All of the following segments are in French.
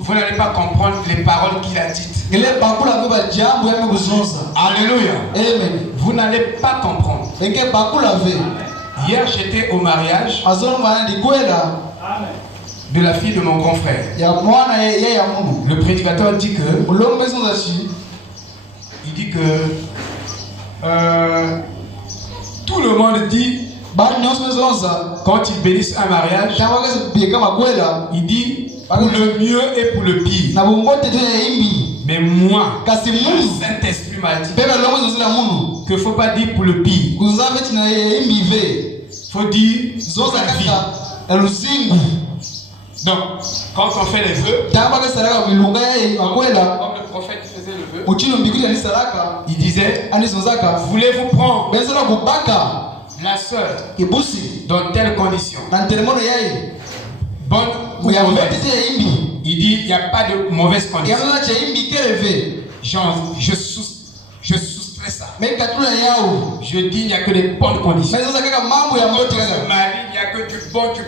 vous n'allez pas comprendre les paroles qu'il a dites. Alléluia. Amen. Vous n'allez pas comprendre. Hier, j'étais au mariage de la fille de mon grand frère. Le prédicateur dit que tout le monde dit, quand ils bénissent un mariage, il dit pour le mieux et pour le pire. Mais moi, le Saint-Esprit m'a dit qu'il ne faut pas dire pour le pire. Il faut dire pour la vie. Donc, quand on fait les vœux, comme le prophète faisait le vœu, il disait, voulez-vous prendre la sœur dans telle condition, bonne ou mauvaise? Il dit, il n'y a pas de mauvaise condition. Genre, je soustrais ça. Je dis, il n'y a que des bonnes conditions. Quand on se marie, il n'y a que du bon. Il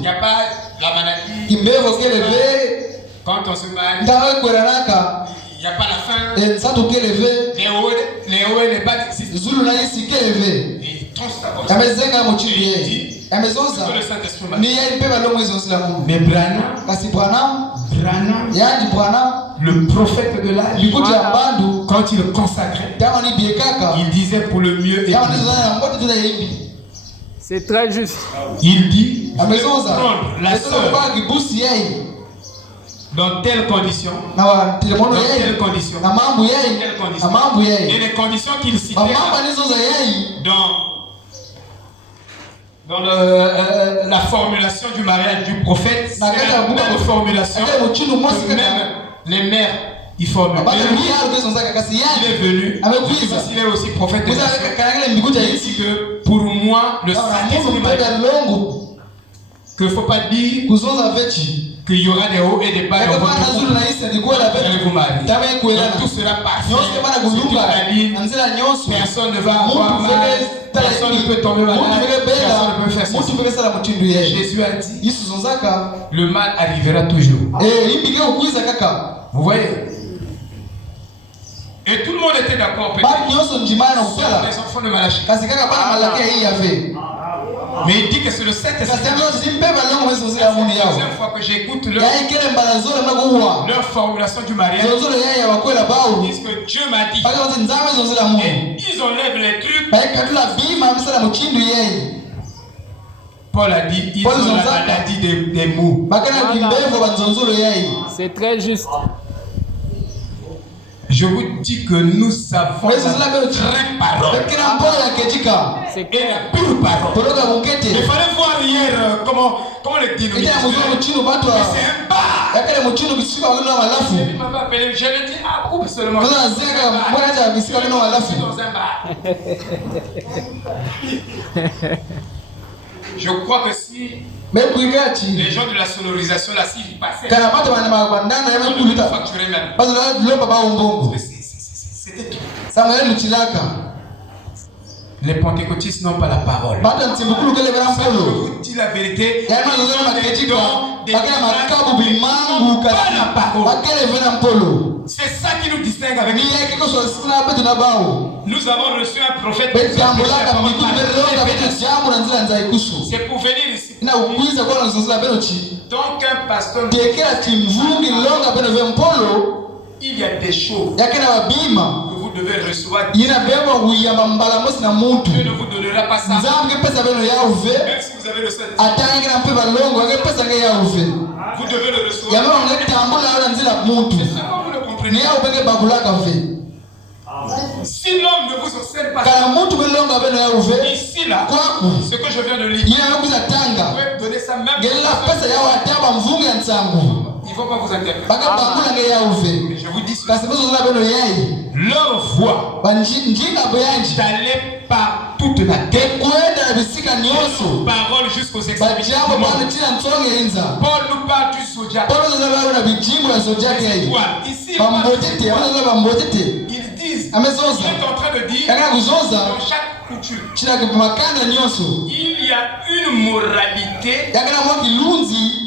n'y a pas la maladie. Quand on se marie, il n'y a pas la faim. Les hauts et les bas n'existent. Mais Branham, le prophète de l'âge, quand il consacrait, il disait pour le mieux et pour le mieux. C'est très juste. Il dit, prendre la sœur dans telle condition, dans telle condition, et les conditions qu'il citait dans la formulation du mariage du prophète, c'est la même formulation que même les mères y formulent. Il est venu, parce qu'il est aussi prophète de l'Afrique. Il dit que pour moi, le Saint-Esprit m'a dit qu'il ne faut pas dire qu'il y aura des hauts et des bas dans votre couple. Vous allez vous marier. Donc tout sera parfait. Sur toute la ligne, personne ne va avoir mal, personne ne peut tomber malade, personne ne peut faire ceci. Jésus a dit, le mal arrivera toujours. Vous voyez? Et tout le monde était d'accord. Les enfants de Malachie. Mais il dit que c'est le Saint-Esprit. C'est la deuxième fois que j'écoute leur formulation du mariage. Ils disent que Dieu m'a dit. Et ils enlèvent les trucs. Paul a dit, ils ont la maladie des mots. C'est très juste. Je vous dis que nous savons la vraie parole et la pure parole. Il fallait voir hier comment le dénominateur. C'est un bar. Il m'a pas appelé. Je lui ai dit, coupe seulement. Je suis dans un bar. Je crois que si les gens de la sonorisation là, s'ils passaient, ils nous facturaient même. C'était tout. Les pentecôtistes n'ont pas la parole. Ça, je vous dis la vérité. Ils ont des pas la parole. C'est ça qui nous distingue avec nous. Nous avons reçu un prophète. C'est pour venir ici. Donc un pasteur, il y a des choses que vous devez recevoir. Dieu ne vous donnera pas ça. Même si vous avez le Saint-Esprit, vous devez le recevoir. C'est ça que vous le comprenez. Si l'homme ne vous observe pas ici là, ce que je viens de lire, vous pouvez donner ça même. Il ne faut pas vous interpréter. Mais je vous dis ceci. Leur voix d'aller par toute la terre, parole jusqu'aux extrémités. Paul nous parle du zodiaque. Ici, ils disent, il est en train de dire, dans chaque coutume. Il Il y a une moralité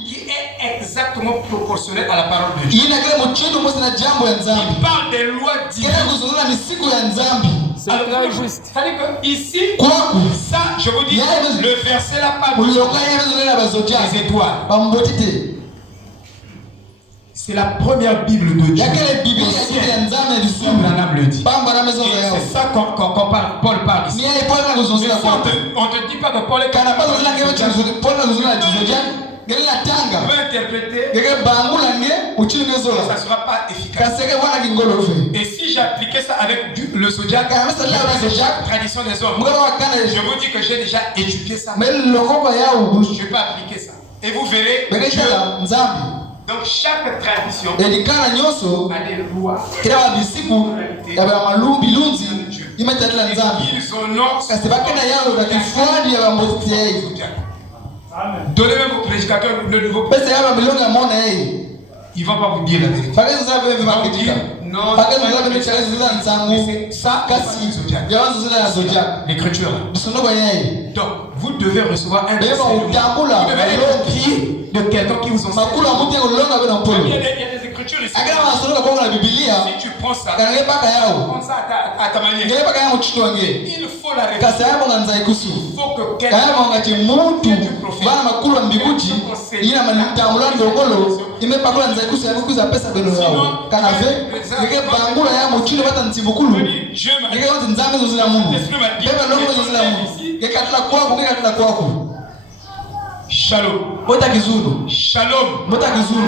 qui est exactement proportionnelle à la parole de Dieu. Il parle des lois divines. C'est très juste. C'est-à-dire que ici, ça, je vous dis, le verset là parle des étoiles. C'est la première Bible de Dieu. Branham le dit. Et c'est ça quand Paul parle ici. Mais on te dit pas que Paul est peut interpréter, ça ne sera pas efficace. Et si j'appliquais ça avec le zodiaque, tradition des hommes, je vous dis que j'ai déjà étudié ça. Je ne vais pas appliquer ça. Et vous verrez Dieu. Donc chaque tradition a des lois. Ils honorent. Donnez même aux prédicateurs le nouveau. Ils ne vont pas vous dire la vérité. Non, c'est ça, l'écriture. Donc, vous devez recevoir un message. Vous devez être pied de quelqu'un qui vous enseigne. Il y a des écritures ici. Si tu prends ça, à ta manière, il faut la réviser. Il faut que quelqu'un qui est du prophète Shalom. Shalom.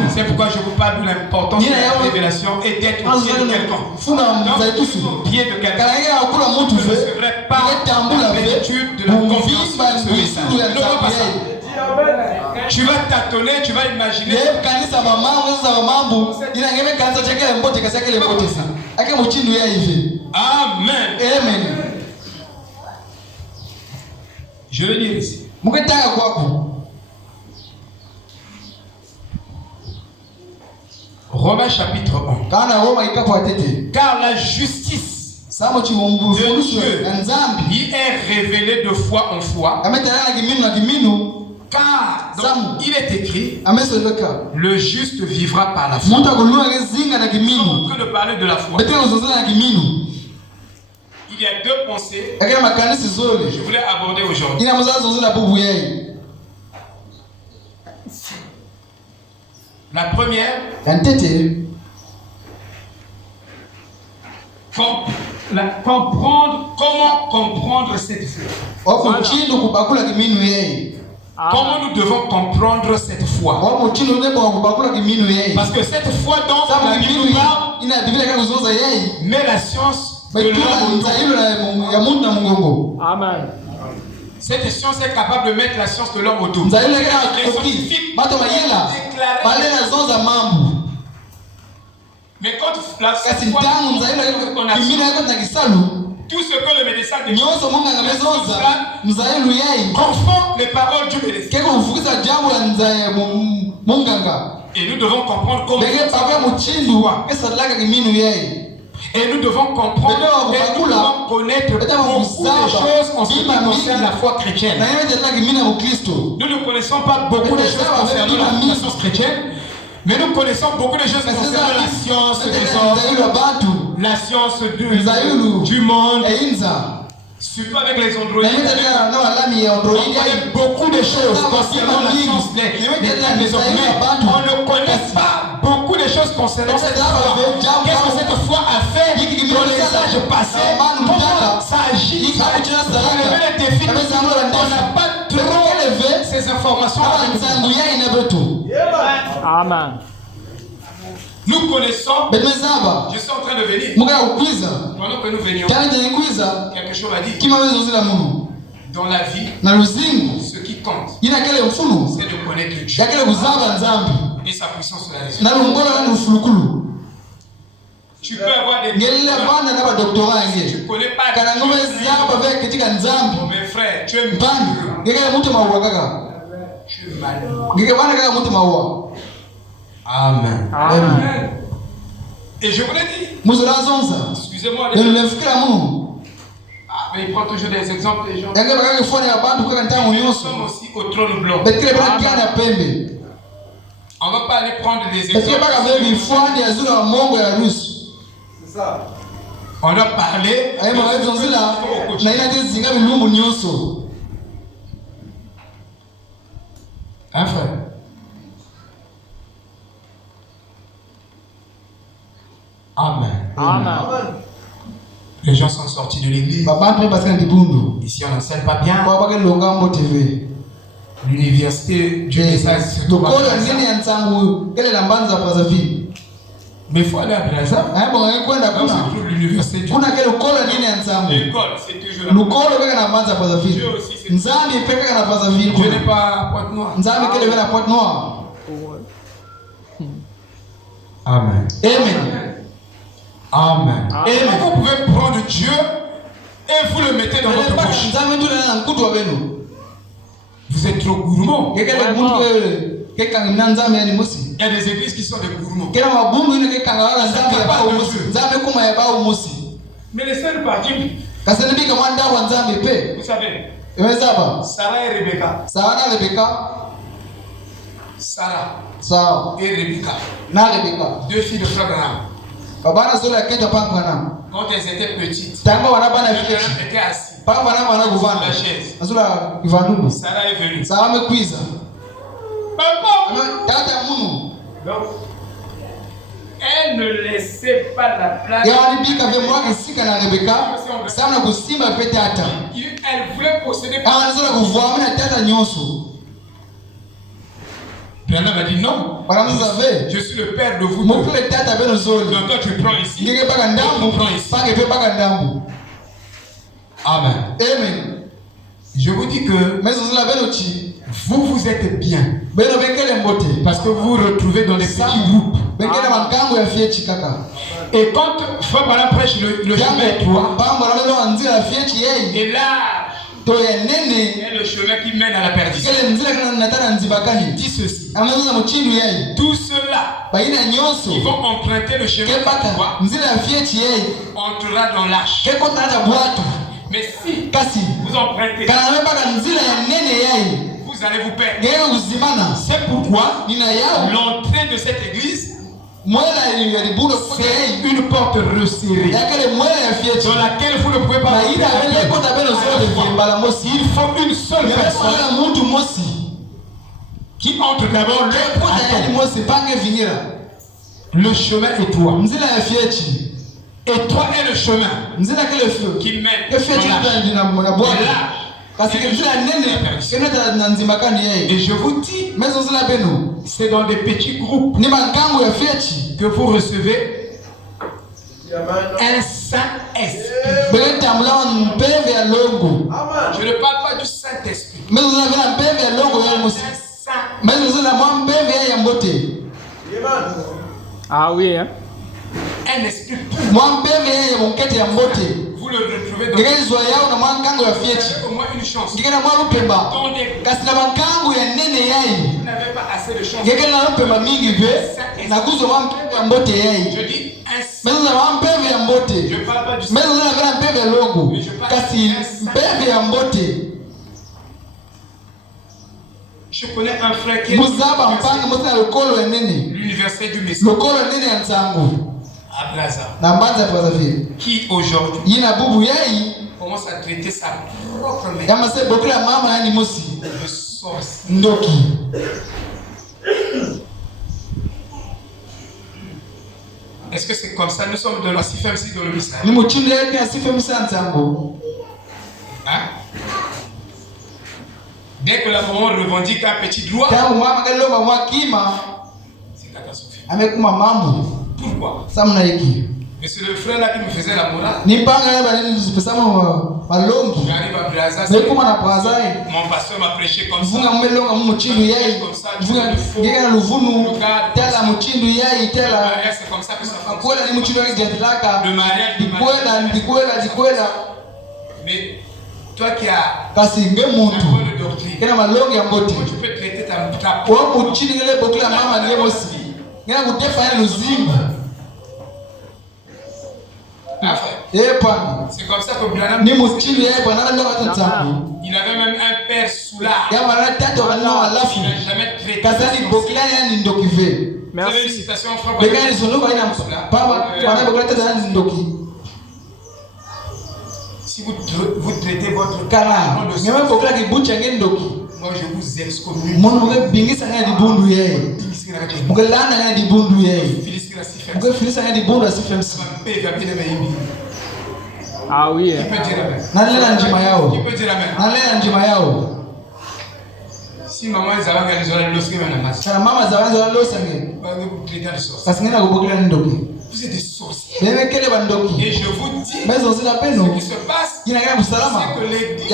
C'est pourquoi je vous parle de l'importance de la révélation et d'être au pied de quelqu'un. Au pied de quelqu'un. Je ne recevrai pas la plénitude de la confiance de ce message. Ne vois pas ça. Tu vas tâtonner, tu vas imaginer. Amen. Je vais dire ici. Romains chapitre 1. Car la justice de Dieu il est révélée de foi en foi. Car donc, il est écrit, le juste vivra par la foi. Nous sommes en train de parler de la foi. Il y a deux pensées que je voulais aborder aujourd'hui. La première, comment comprendre cette foi. Comment nous devons comprendre cette foi. Parce que cette foi dont la Bible parle met la science de l'homme au dos. Amen. Cette science est capable de mettre la science de l'homme au dos. Mais quand la science on a tout ce que le médecin dit confond les paroles du médecin. Et nous devons comprendre comment et nous devons comprendre et nous devons connaître beaucoup de choses en ce qui concerne la foi chrétienne. Nous ne connaissons pas beaucoup de choses concernant la science chrétienne, mais nous connaissons beaucoup de choses concernant la science des hommes, la science du monde, surtout avec les androïdes. On connaît beaucoup de choses concernant la science des hommes, mais on ne connaît pas beaucoup de choses concernant cette foi. Qu'est-ce que cette foi a fait dans les âges passés? Comment ça agit? On relever les défis. On n'a pas trop ces informations. Amen. Nous connaissons. Je suis en train de venir. Pendant que nous venions, quelque chose a dit. Dans la vie, ce qui compte, c'est de connaître Dieu et sa puissance sur la résurrection. Tu peux avoir des doctorats. Si tu ne connais pas Dieu, mes frères, tu es malheureux. Amen. Amen. Et je voulais dire, excusez-moi, il prend toujours des exemples des gens. Nous sommes aussi au trône blanc. On ne va pas aller prendre des exemples. C'est ça. On doit parler. Hein, frère? Amen. Amen. Les gens sont sortis de l'église. Ici, on n'enseigne pas bien. L'université du message. Mais il faut aller à Brazza. Là où se trouve l'université du L'école, c'est toujours là. Dieu aussi, c'est. Je n'ai pas Pointe-Noire. Amen. Amen. Amen. Amen. Et vous pouvez prendre Dieu et vous le mettez dans votre poche. Vous êtes trop gourmand. Il y a des églises qui sont des gourmands. Mais les seuls partis, vous savez, Sarah et Rebecca. Sarah et Rebecca. Deux filles de frère Branham. Quand elles étaient petites, Branham était assis sur la chaise. Sarah est venue. Donc, elle ne laissait pas la place. Elle voulait posséder. Branham a dit non. Je suis le père de vous deux. Donc toi tu prends ici. Tu prends ici. Amen. Je vous dis que vous êtes bien. Parce que vous vous retrouvez dans des petits groupes. Et quand Frère Branham prêche le chemin étroit, et là, et le chemin qui mène à la perdition. Il dit ceci. Tous ceux-là qui vont emprunter le chemin étroit entrera dans l'arche. Mais si vous empruntez, vous allez vous perdre. C'est pourquoi l'entrée de cette église, c'est une porte resserrée dans laquelle vous ne pouvez pas rentrer. Il faut une seule personne qui entre d'abord le chemin étroit. Étroit est le chemin qui mène dans et je vous dis, c'est dans des petits groupes que vous recevez un Saint-Esprit. Je ne parle pas du Saint-Esprit. Ah oui, hein? Un esprit pur. Vous le retrouvez dans au moins une chance. Vous n'avez pas assez de chance. Je dis un Saint-Esprit. Je ne parle pas du Saint-Esprit. Mais je parle d'un Je connais un frère qui est l'université du Messie à Brazza, qui aujourd'hui commence à traiter sa propre mère de sorcier. Est-ce que c'est comme ça? Nous sommes de la CFMC dans le mystère. Hein? Dès que la maman revendique un petit droit, c'est catastrophique. Pourquoi? Mais c'est le frère là qui me faisait la morale. J'arrive à Brazza. Mon pasteur m'a prêché comme ça. C'est comme ça que ça fonctionne. Le mariage. Mais toi qui as un peu de doctrine, tu peux traiter ta C'est comme ça que Branham il avait même un père soulard. Il n'a jamais traité. Vous avez une citation en français. Si vous traitez votre canard, moi je vous excommunie. Ah oui. Qui peut dire amen? Si maman est avant qu'elle soit vous êtes des sorciers. Et je vous dis, ce qui se passe, c'est que l'église,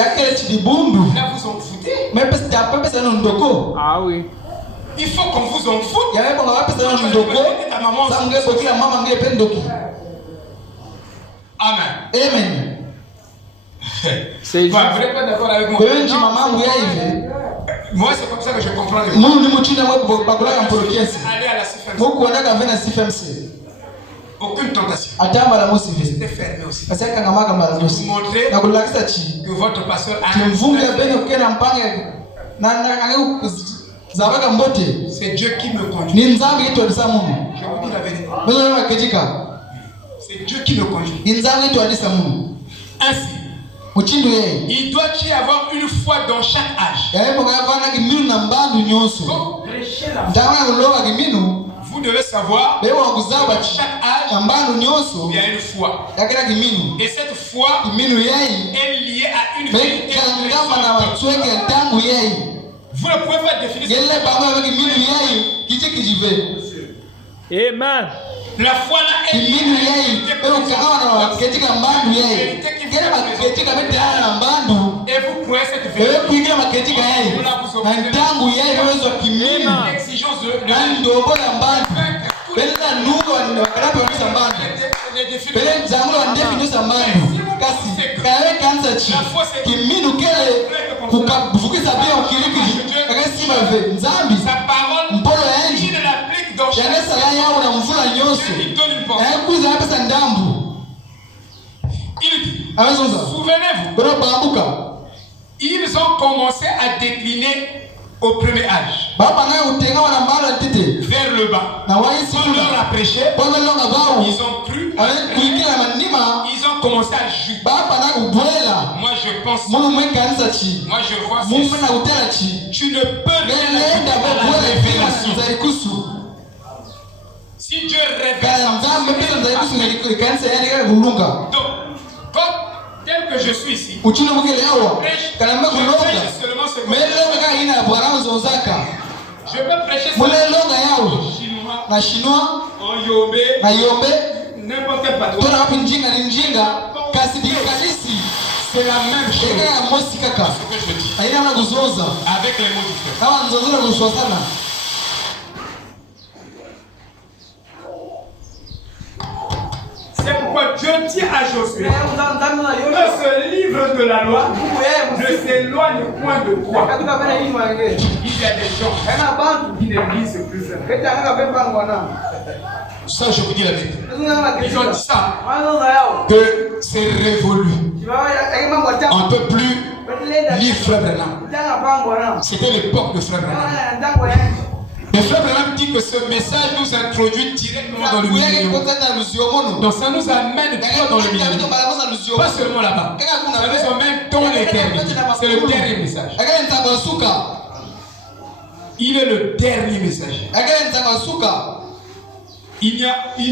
là vous en foutez. Ah oui. Il faut qu'on vous en foute. Amen. Amen. C'est vous n'êtes pas d'accord avec moi? Moi, c'est comme ça que je comprends les gens. Allez à la CFMC. Aucune tentation. C'était fermé aussi. Vous montrez que votre pasteur a c'est Dieu qui me conduit. Je vous dis la vérité. C'est Dieu qui me conduit. Ainsi, il doit y avoir une foi dans chaque âge. Vous devez savoir que dans chaque âge, il y a une foi. Et cette foi est liée à une vérité. Vous ne pouvez pas définir cette foi. Amen. La foi là est liée à une vérité. Et vous prenez cette vérité. L'exigence de sa parole, il l'applique dans chaque il donne une porte. Il dit, souvenez-vous, ils ont commencé à décliner au premier âge, vers le bas. Quand on leur a prêché, ils ont cru, ils ont commencé à juger. Moi je pense, moi je vois, tu ne peux rien faire à la révélation. Si Dieu révèle, donc, tel que je suis ici, je prêche seulement ce que je peux prêcher en chinois, en yobé, n'importe quel patron. C'est la même chose. Ce que je dis. Avec les mots du frère. C'est pourquoi Dieu dit à Josué que ce livre de la loi ne s'éloigne point de toi. Il y a des gens qui ne lisent plus. Ça, je vous dis la vérité. Ils ont dit ça, que c'est révolu. On ne peut plus lire Frère Branham. C'était l'époque de Frère Branham. Le Frère Branham dit que ce message nous introduit directement dans le milieu. Donc ça nous amène droit dans le milieu. Pas seulement là-bas. Ça nous amène dans l'éternité. C'est le dernier message. Il est le dernier message. Il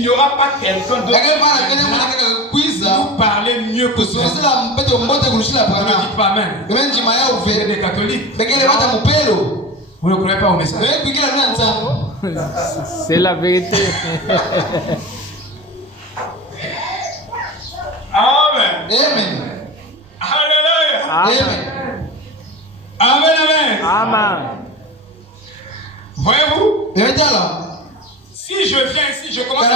n'y aura pas quelqu'un d'autre qui nous parler mieux que ça. Ne dites pas amen. Vous êtes des catholiques. Vous ne croyez pas au message? C'est la vérité. Amen. Amen. Alléluia. Amen. Amen, amen. Amen. Voyez-vous? Si je viens ici, je commence à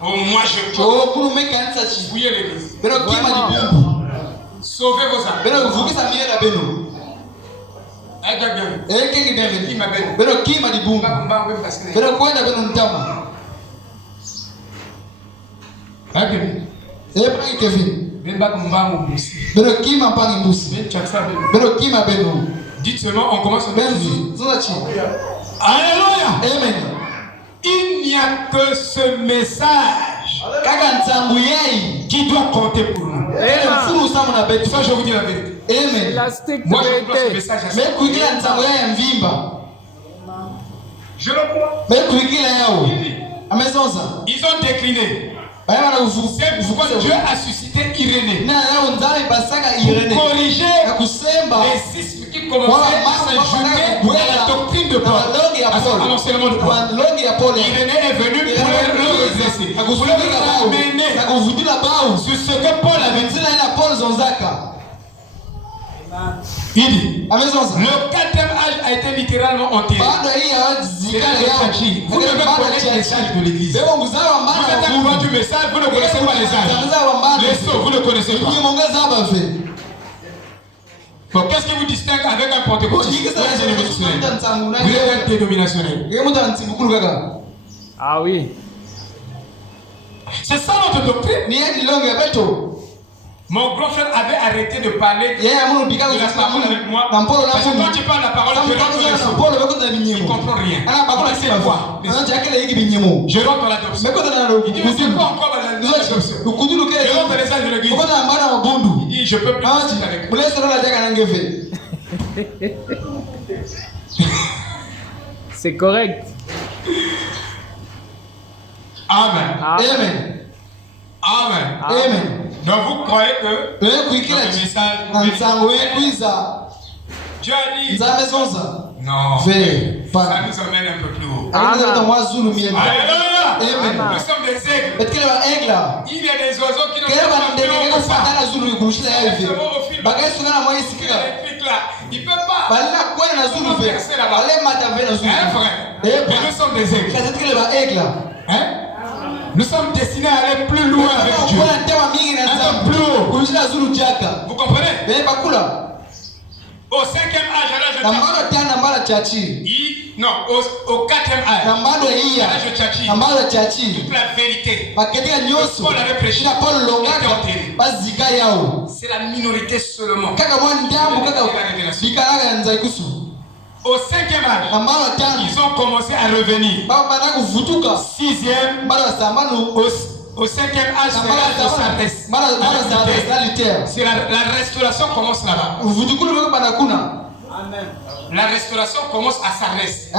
moi je fouiller l'église. Sauvez vos âmes. Epa Kevin. Beno kima mpangi mbusi. Beno kima beno. Dites seulement, on commence à Alléluia. Amen. Il n'y a que ce message qui doit compter pour nous. Ça, je vous dis la vérité. Amen. Moi, je crois ce message à ça. Je le crois. Ils ont décliné. C'est pourquoi Dieu a suscité Irénée pour corriger les sismes qui commençaient à s'injurier dans la doctrine de Paul, à l'enseignement de Paul. Irénée est venu pour les redresser, pour les ramener sur ce que Paul avait dit. Il dit, le 4e âge a été littéralement enterré. Vous devez connaître les âges de l'église. Vous êtes un courant du message, vous ne connaissez pas les âges. Les sceaux, vous ne connaissez pas. Bon, qu'est-ce qui vous distingue avec un pentecôtiste? Vous êtes un dénominationnel. Ah oui. C'est ça notre doctrine. Mon grand frère avait arrêté de parler de la parole avec moi. Parce que quand tu parles la parole, il ne comprend rien. Je rentre dans l'adoption. Il dit, mais c'est quoi encore l'adoption? Je rentre dans les âges de l'église. Il dit, je peux plus discuter avec toi. C'est correct. Amen. Amen. Amen. Amen. Donc vous croyez que le message Dieu a dit non, ça nous emmène un peu plus haut. Alléluia. Nous sommes des aigles. Il y a des oiseaux qui ne sont pas plus haut que ça. Il ne peut pas. Comment percer là-bas? Mais nous sommes des aigles. Hein? Nous sommes destinés à aller plus loin avec Dieu. Un peu plus haut. Vous comprenez? Au 5e âge, non, au 4e âge, toute la vérité. Paul avait prêché. C'est la minorité seulement. Au 5e âge, ils ont commencé à revenir. 6e, au 5e âge, c'est la restauration commence là-bas. La restauration commence à Sardès.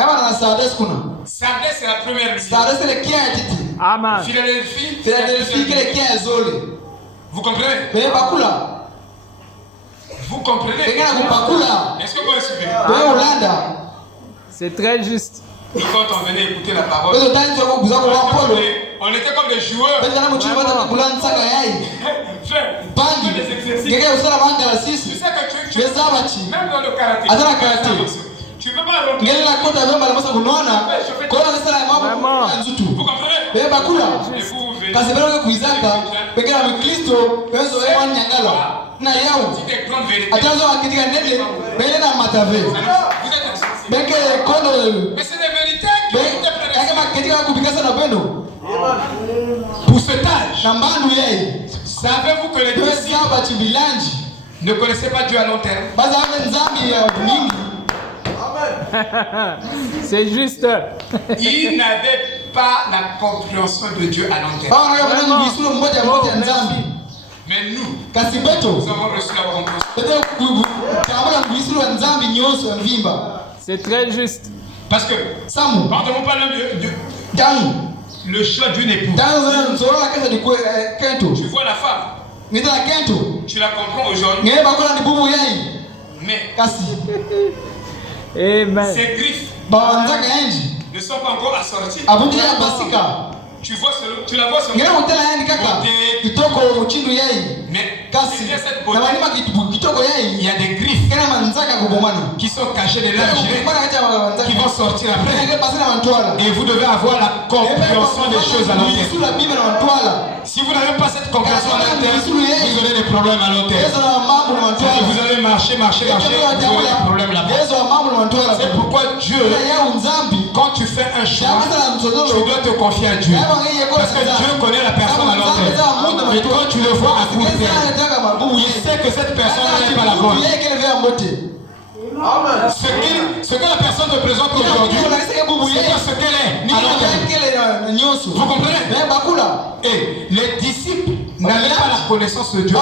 Sardès, c'est la première ville. Amen. Philadelphie, vous comprenez? Vous comprenez? Est-ce que vous suivez? C'est très juste. Quand on venait écouter la parole, on était comme des joueurs. Tu sais que tu même dans le karaté, tu ne peux pas rentrer. Vous comprenez? Et vous mais c'est des vérités pour cet âge. Savez-vous que les disciples ne connaissaient pas Dieu à long terme? C'est juste. Ils n'avaient pas la compréhension de Dieu à long terme. Mais nous avons reçu la compréhension. C'est très juste. Parce que quand on parle de le choix d'une épouse, tu vois la femme, tu la comprends aujourd'hui, mais ses griffes ne sont pas encore assorties. Tu la vois sur le côté, mais derrière cette beauté, il y a des griffes qui sont cachées de l'argile qui vont sortir après. Et vous devez avoir la compréhension des choses à long terme. Si vous n'avez pas cette compréhension à long terme, vous aurez des problèmes à long terme. Vous allez marcher, vous aurez des problèmes là-bas. C'est pourquoi Dieu, quand tu fais un choix, tu dois te confier à Dieu. Parce que Dieu connaît la personne à long terme. Et quand tu le vois à court terme, il sait que cette personne n'est pas la bonne. Ce que la personne te présente aujourd'hui, c'est pas ce qu'elle est. À long terme. Vous comprenez? Et les disciples n'avaient pas la connaissance de Dieu.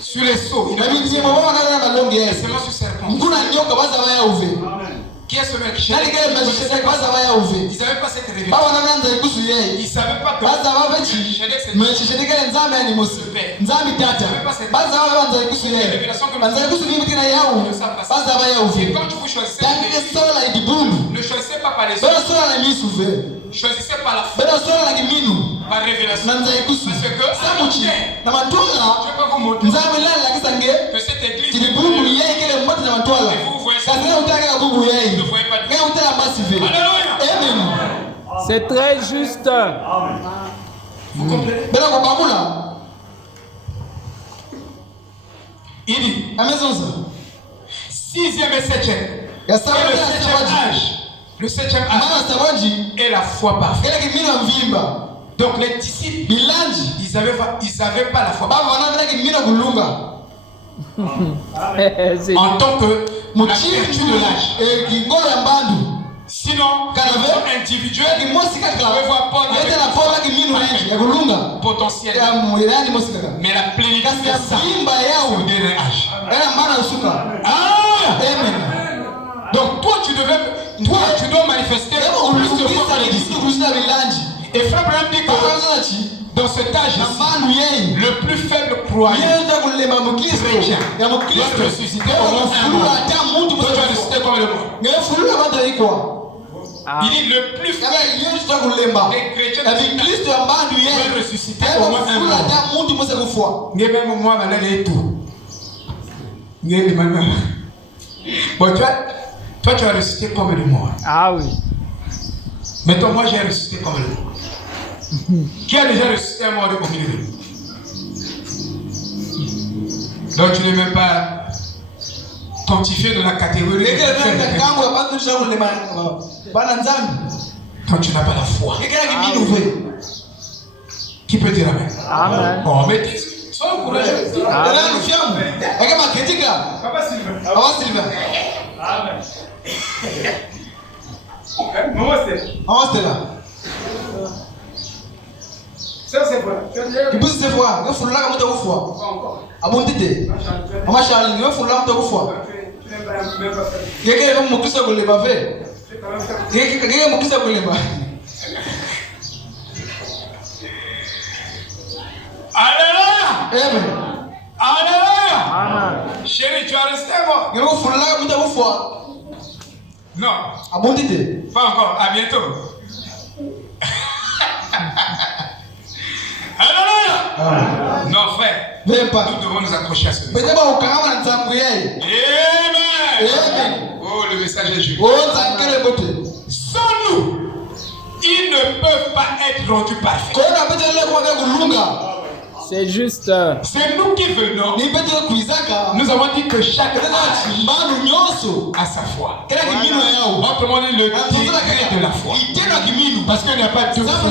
Sur les seaux, il a mis seulement sur serpent. Qui est ce mec? Ils n'avaient pas cette révélation. Ils ne savaient pas que et quand vous choisissez, ne choisissez pas par les autres. Choisissez par la foi, par révélation. Parce que je vais vous montrer que cette église, et vous voyez ça, vous ne voyez pas de Dieu. Alléluia. C'est très juste. Vous comprenez? Il dit, 6e et 7e. Et le 7e âge est la foi parfaite. Donc les disciples, ils n'avaient pas la foi parfaite. En tant que la vertu de l'âge. Sinon, individuel, vous pouvez voir Paul avec potentiel. Mais la plénitude de ça, c'est au dernier âge. Donc toi, tu dois manifester plus de foi que les disciples. Et Frère Branham dit que dans cet âge, le plus faible croyant chrétien doit ressusciter au moins un mois. Toi, tu vas ressusciter comme le mois. Il dit le plus faible des chrétiens doit ressusciter au moins un mois. Même moi, je tout. Bon, toi, tu as ressuscité comme le mort. Ah oui. Mais toi, moi, j'ai ressuscité comme le mort. Qui a déjà ressuscité un mort au milieu de nous? Donc, tu n'es même pas quantifié dans la catégorie. Quand tu n'as pas la foi. Qui peut dire amen? Amen. Oh, mais sois courageux. Amen. Ça c'est vrai. Kibuzi c'est vrai. Il faut là que tu vois. Abondité. Maman Charlie, il faut là que tu vois. Quelqu'un va me couper sur le bavé. Quelqu'un va me couper sur le bavé. Alléluia. Amen. Alléluia. Amen. Chérie, tu as resté moi. Il faut là que tu vois. Non. Abondité. Pas encore. À bientôt. Alléluia. Non, frère. Nous devons nous accrocher à ce message. Amen. Amen. Oh, le message est juste. Oh, sans nous, ils ne peuvent pas être rendus parfaits. C'est juste. C'est nous qui venons. Nous avons dit que chaque âge a sa foi. Autrement dit, le degré de la foi. Parce qu'il n'y a pas deux fois.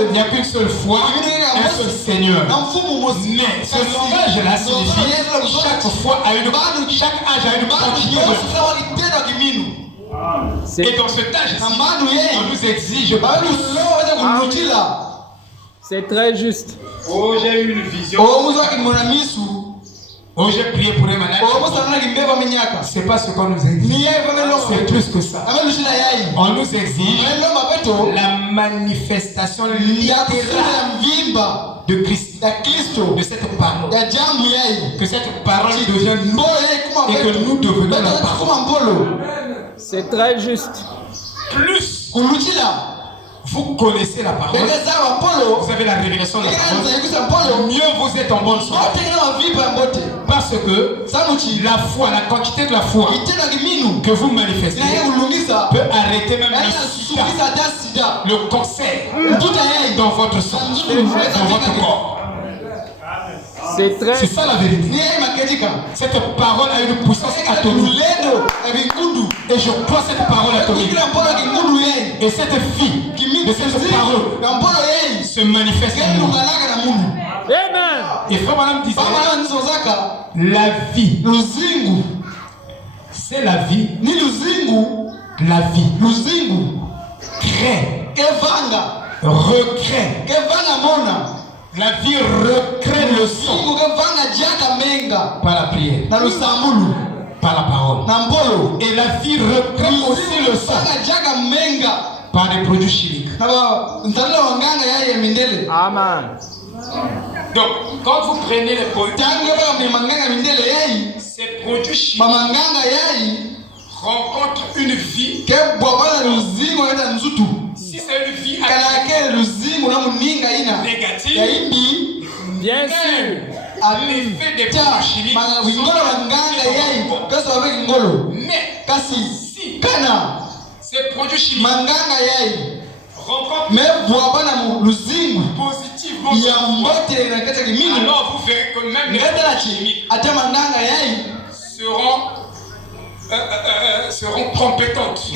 Il n'y a qu'une seule foi, un seul Seigneur. Mais ce langage-là signifie chaque foi a une, chaque âge a une quantité de. Et dans ce âge, on nous exige plus. C'est très juste. Oh, j'ai eu une vision. Oh, j'ai prié pour les malades. C'est pas ce qu'on nous exige. C'est plus que ça. On nous exige la manifestation littérale de Christ. De cette parole. Que cette parole devienne nous et que nous devenions la parole. C'est très juste. Plus vous connaissez la parole, vous avez la révélation de la parole, mieux vous êtes en bonne santé. Parce que la foi, la quantité de la foi que vous manifestez peut arrêter même le cancer dans votre sang, dans votre corps. C'est ça la vérité. Cette parole a une puissance atomique. Et je crois cette parole atomique. Et cette fille de cette parole se manifeste en nous. Amen. Et frère Madame disait, la vie, c'est la vie. La vie crée, recrée. La vie recrée le son par la prière, par la parole. Et la vie recrée aussi le son par des produits chimiques. Amen. Donc, quand vous prenez les produits, ces produits chimiques rencontrent une vie. Si c'est une vie négative, Bien sûr. l'effet des produits chimiques mais si ces produits chimiques rencontrent positivement, alors vous verrez que même les produits chimiques seront compétentes. Si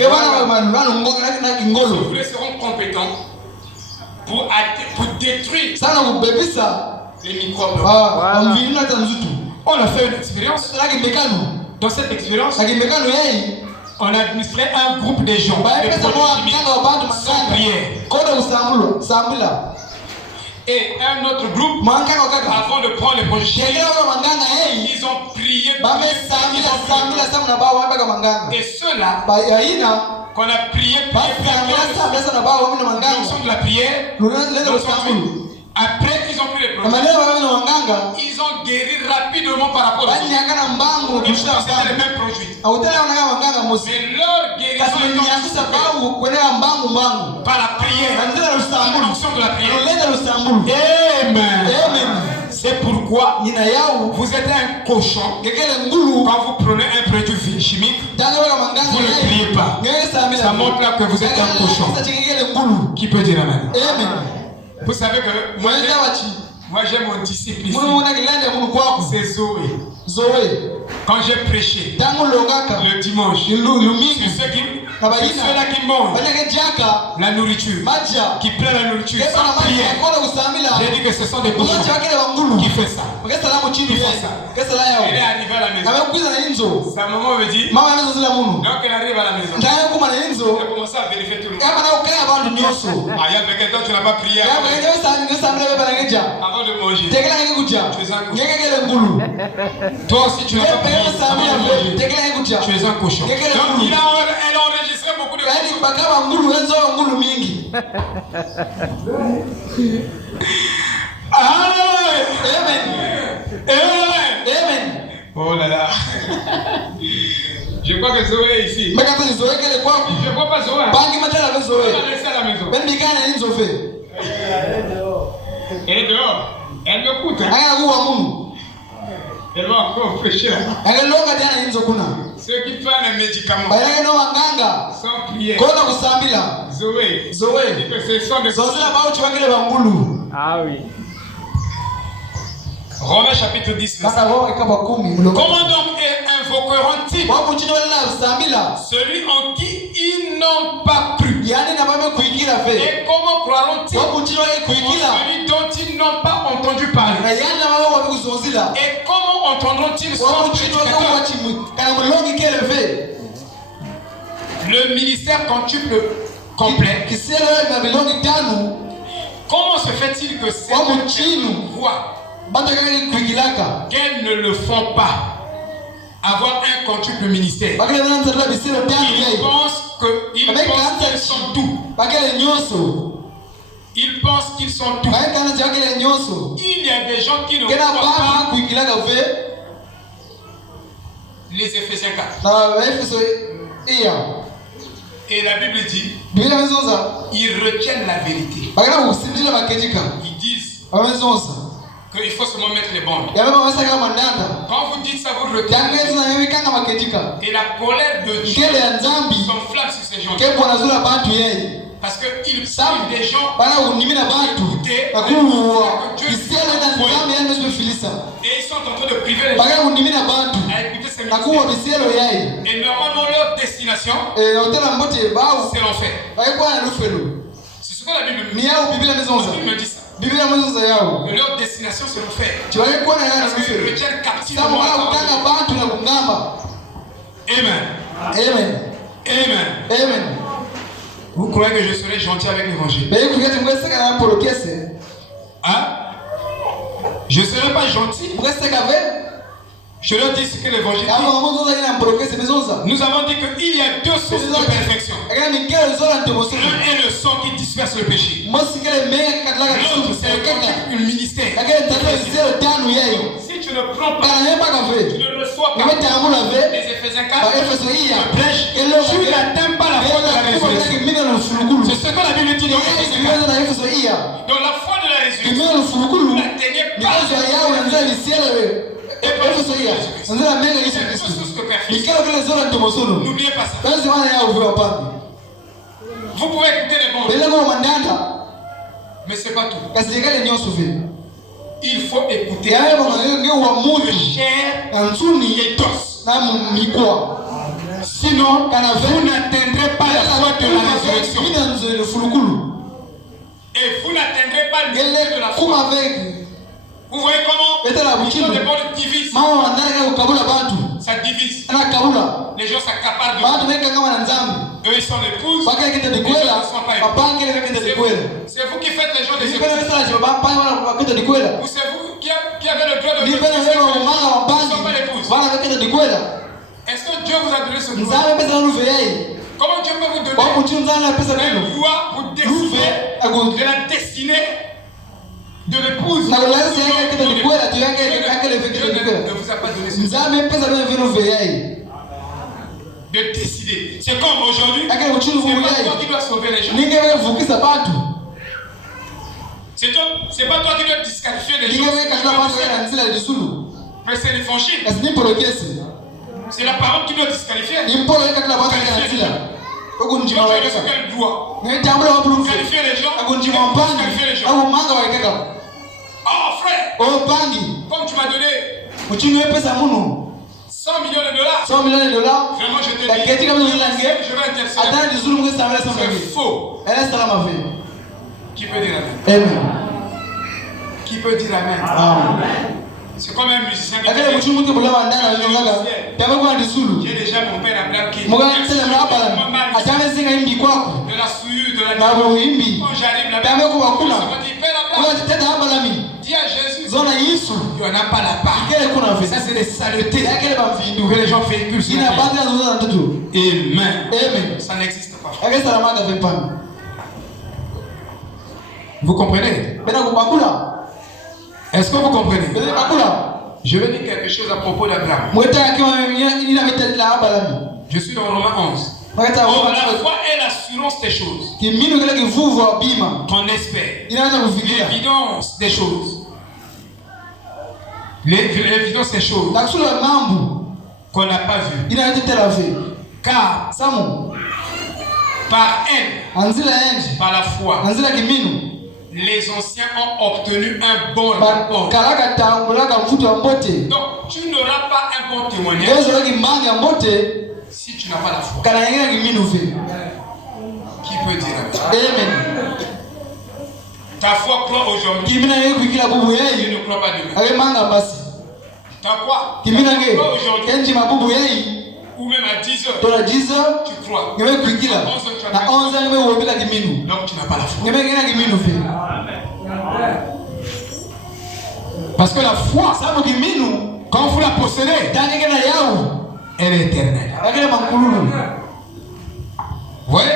vous voulez, seront compétents pour détruire les microbes. On a fait une expérience. Dans cette expérience, on a administré un groupe de gens sans prière. Et un autre groupe, avant de prendre les produits chimiques, ils ont prié. Et ceux-là qu'on a prié, l'onction de la prière, après qu'ils ont pris les produits, ils ont guéri rapidement par rapport aux autres. Ils utilisaient les mêmes produits. Mais leur guérison par la prière, par l'onction de la prière. Amen. C'est pourquoi vous êtes un cochon. Quand vous prenez un produit chimique, vous ne priez pas. Ça montre là que vous êtes un cochon. Qui peut dire amen? Vous savez que moi j'ai mon disciple ici. C'est Zoé. Quand j'ai prêché le dimanche, c'est ceux-là qui mangent la nourriture, qui prennent la nourriture sans prière. J'ai dit que ce sont des cochons qui font ça. Elle est arrivée à la maison. Sa maman me dit, donc elle arrive à la maison. Elle a commencé à vérifier tout le monde. Il y a quelqu'un, tu n'as pas prié avant de manger. Tu es un cochon. Toi aussi tu n'as pas prié avant de manger. Tu es un cochon. Donc elle a enregistré beaucoup de Amen. Oh là là. Je crois que Zoé est ici. Je ne vois pas Zoé. Elle est restée à la maison. Elle est dehors. Elle m'écoute. Elle va encore prêcher là. Ceux qui prennent les médicaments sans prier. Zoé. Dit que ce sont des... Ah oui. Romains chapitre 10. Comment donc invoqueront-ils celui en qui ils n'ont pas cru? Et comment croiront-ils en celui dont ils n'ont pas entendu parler? Et comment entendront-ils sans prédicateur? Le ministère quintuple complet. Comment se fait-il que certains voient qu'elles ne le font pas? Avoir un quintuple ministère. Ils pensent qu'ils sont tout. Ils pensent qu'ils sont tout. Il y a des gens qui ne croient pas les Éphésiens 4. Et la Bible dit, ils retiennent la vérité. Ils disent qu'il faut seulement mettre les bandes. Quand vous dites ça, vous retenez. Et la colère de Dieu s'enflamme sur ces gens. Parce qu'ils savent des gens écouter et ils sont en train de priver les gens à écouter ces Et normalement, leur destination, c'est l'enfer. C'est ce que la Bible me dit. La Bible me dit ça. Que leur destination, c'est l'enfer. Parce qu'ils retiennent captifs. Amen. Amen. Amen. Amen. Vous croyez que je serai gentil avec l'évangile? Hein? Je ne serai pas gentil. Je leur dis ce que l'évangile dit. Nous avons dit qu'il y a deux sources de perfection. L'un est le sang qui disperse le péché. L'autre, c'est le ministère. Si tu ne prends pas, tu ne reçois pas. Les Éphésiens 4, le prêche, tu n'atteins pas la foi de la résurrection. C'est ce que la Bible dit dans Éphésiens 4. Dans la foi de la résurrection, vous n'atteignez pas la n'oubliez pas ça. Vous pouvez écouter les bons, mais c'est pas tout. Il faut écouter le chair et d'os. Sinon, vous n'atteindrez pas la foi de la résurrection. Et vous n'atteindrez pas le ministère de la foi. Vous voyez comment l'histoire des bords divise. Ça divise. Les gens s'accaparent de vous. Eux, ils sont l'épouse. Les gens ne sont pas épouses. C'est vous qui faites les gens des épouses. Ou c'est vous qui avez le droit de l'épouse. Ils ne sont pas l'épouse. Est-ce que Dieu vous a donné ce droit? Comment Dieu peut vous donner une loi pour décider de la destinée de l'épouse? Dieu ne vous a pas donné ce droit de décider. C'est comme aujourd'hui, c'est pas toi qui dois sauver les gens. C'est pas toi qui dois disqualifier les gens. Mais c'est l'évangile. C'est la parole qui doit disqualifier. Dieu veut quel droit? Qualifier les gens. Disqualifier les gens. Oh frère, comme tu m'as donné 100 millions de dollars. Vraiment je te dis, je vais intercéder. C'est faux. Qui peut dire amen? Qui peut dire amen? C'est comme un musicien qui dit, j'ai déjà mon père Abraham qui dit, de la souillure, de la quand j'arrive là-bas, je me dis, Père Abraham, dis à Jésus, il n'y en a pas la part. Ça c'est des saletés que les gens véhiculent. Amen. Ça n'existe pas. Vous comprenez? Est-ce que vous comprenez? Je vais dire quelque chose à propos d'Abraham. Je suis dans Romains 11. Or, la foi est l'assurance des choses qu'on espère, l'évidence des choses. L'évidence des choses qu'on n'a pas vues. Car par elle, par la foi, les anciens ont obtenu un bon rapport. Donc tu n'auras pas un bon témoignage si tu n'as pas la foi. Qui peut dire amen? Ta foi croit aujourd'hui. Tu ne crois pas demain. Ta foi croit aujourd'hui. Ou même à 10 heures. Tu crois. À 11 heures, donc tu n'as pas la foi. Parce que la foi, quand vous la possédez, elle est éternelle. Vous voyez?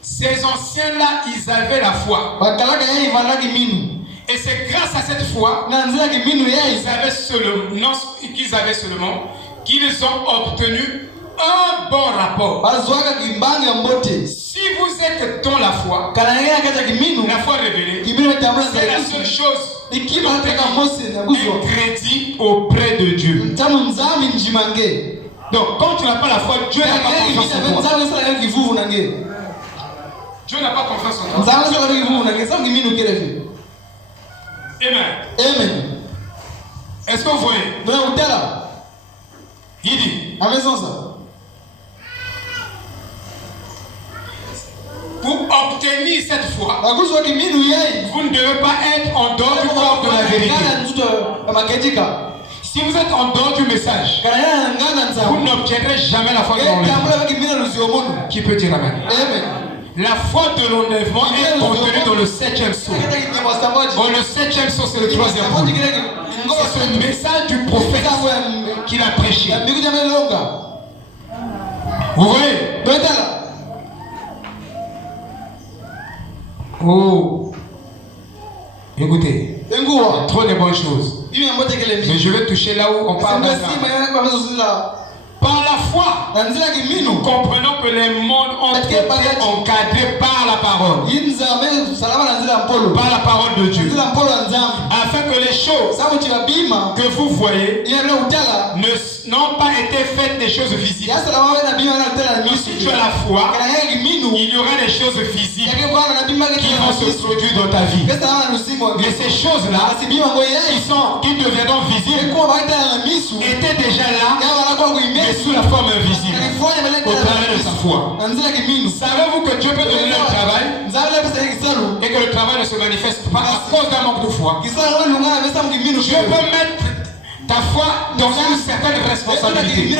Ces anciens-là, ils avaient la foi. Et c'est grâce à cette foi qu'ils avaient seulement qu'ils ont obtenu un bon rapport. Si vous êtes dans la foi révélée, c'est la seule chose qui va être un crédit auprès de Dieu. Donc quand tu n'as pas la foi, Dieu n'a pas confiance en toi. Dieu n'a pas confiance en toi. Amen. que vous voyez? Il dit. Pour obtenir cette foi, vous ne devez pas être en dehors du corps de la vérité. Si vous êtes en dehors du message, vous n'obtiendrez jamais la foi de l'enlèvement. Qui peut dire amen? La foi de l'enlèvement est contenue dans le 7e sceau. Bon, le 7e sceau, c'est le 3e boule. C'est ce message du prophète qu'il a prêché. Vous voyez? Oh, écoutez, il y a trop de bonnes choses. Mais je vais toucher là où on parle maintenant. Par la foi, nous comprenons que les mondes ont été encadrés par la parole. Par la parole de Dieu. Afin que les choses que vous voyez n'ont pas été faites des choses visibles. Mais si tu as la foi, il y aura des choses visibles qui vont se produire dans ta vie. Et ces choses-là, qui deviendront visibles, étaient déjà là, mais sous la forme invisible, au travers de sa foi. Savez-vous que Dieu peut donner le travail et que le travail ne se manifeste pas à cause d'un manque de foi? Dieu peut mettre ta foi dans une certaine responsabilité.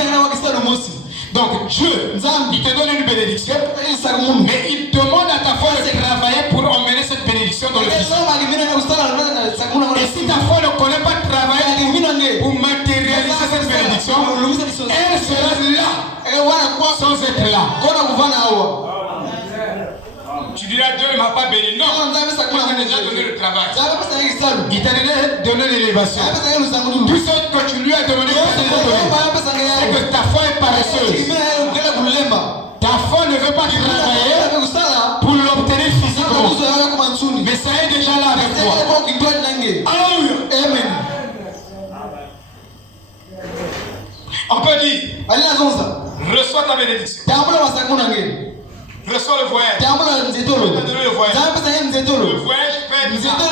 Donc Dieu, il te donne une bénédiction, mais il demande à ta foi de travailler pour emmener cette bénédiction dans le physique. Et si ta foi ne connaît pas de travail pour matérialiser cette bénédiction, elle sera là sans être là. Tu diras Dieu ne m'a pas béni. Non, il t'a déjà donné le travail. Il t'a donné l'élévation. Tout ce que tu lui as demandé, c'est que ta foi est paresseuse. Ta foi ne veut pas travailler pour l'obtenir physiquement. Mais ça est déjà là avec toi. Alléluia. Amen. On peut dire, reçois ta bénédiction. Reçois le voyage. Le voyage peut être ça. Donc,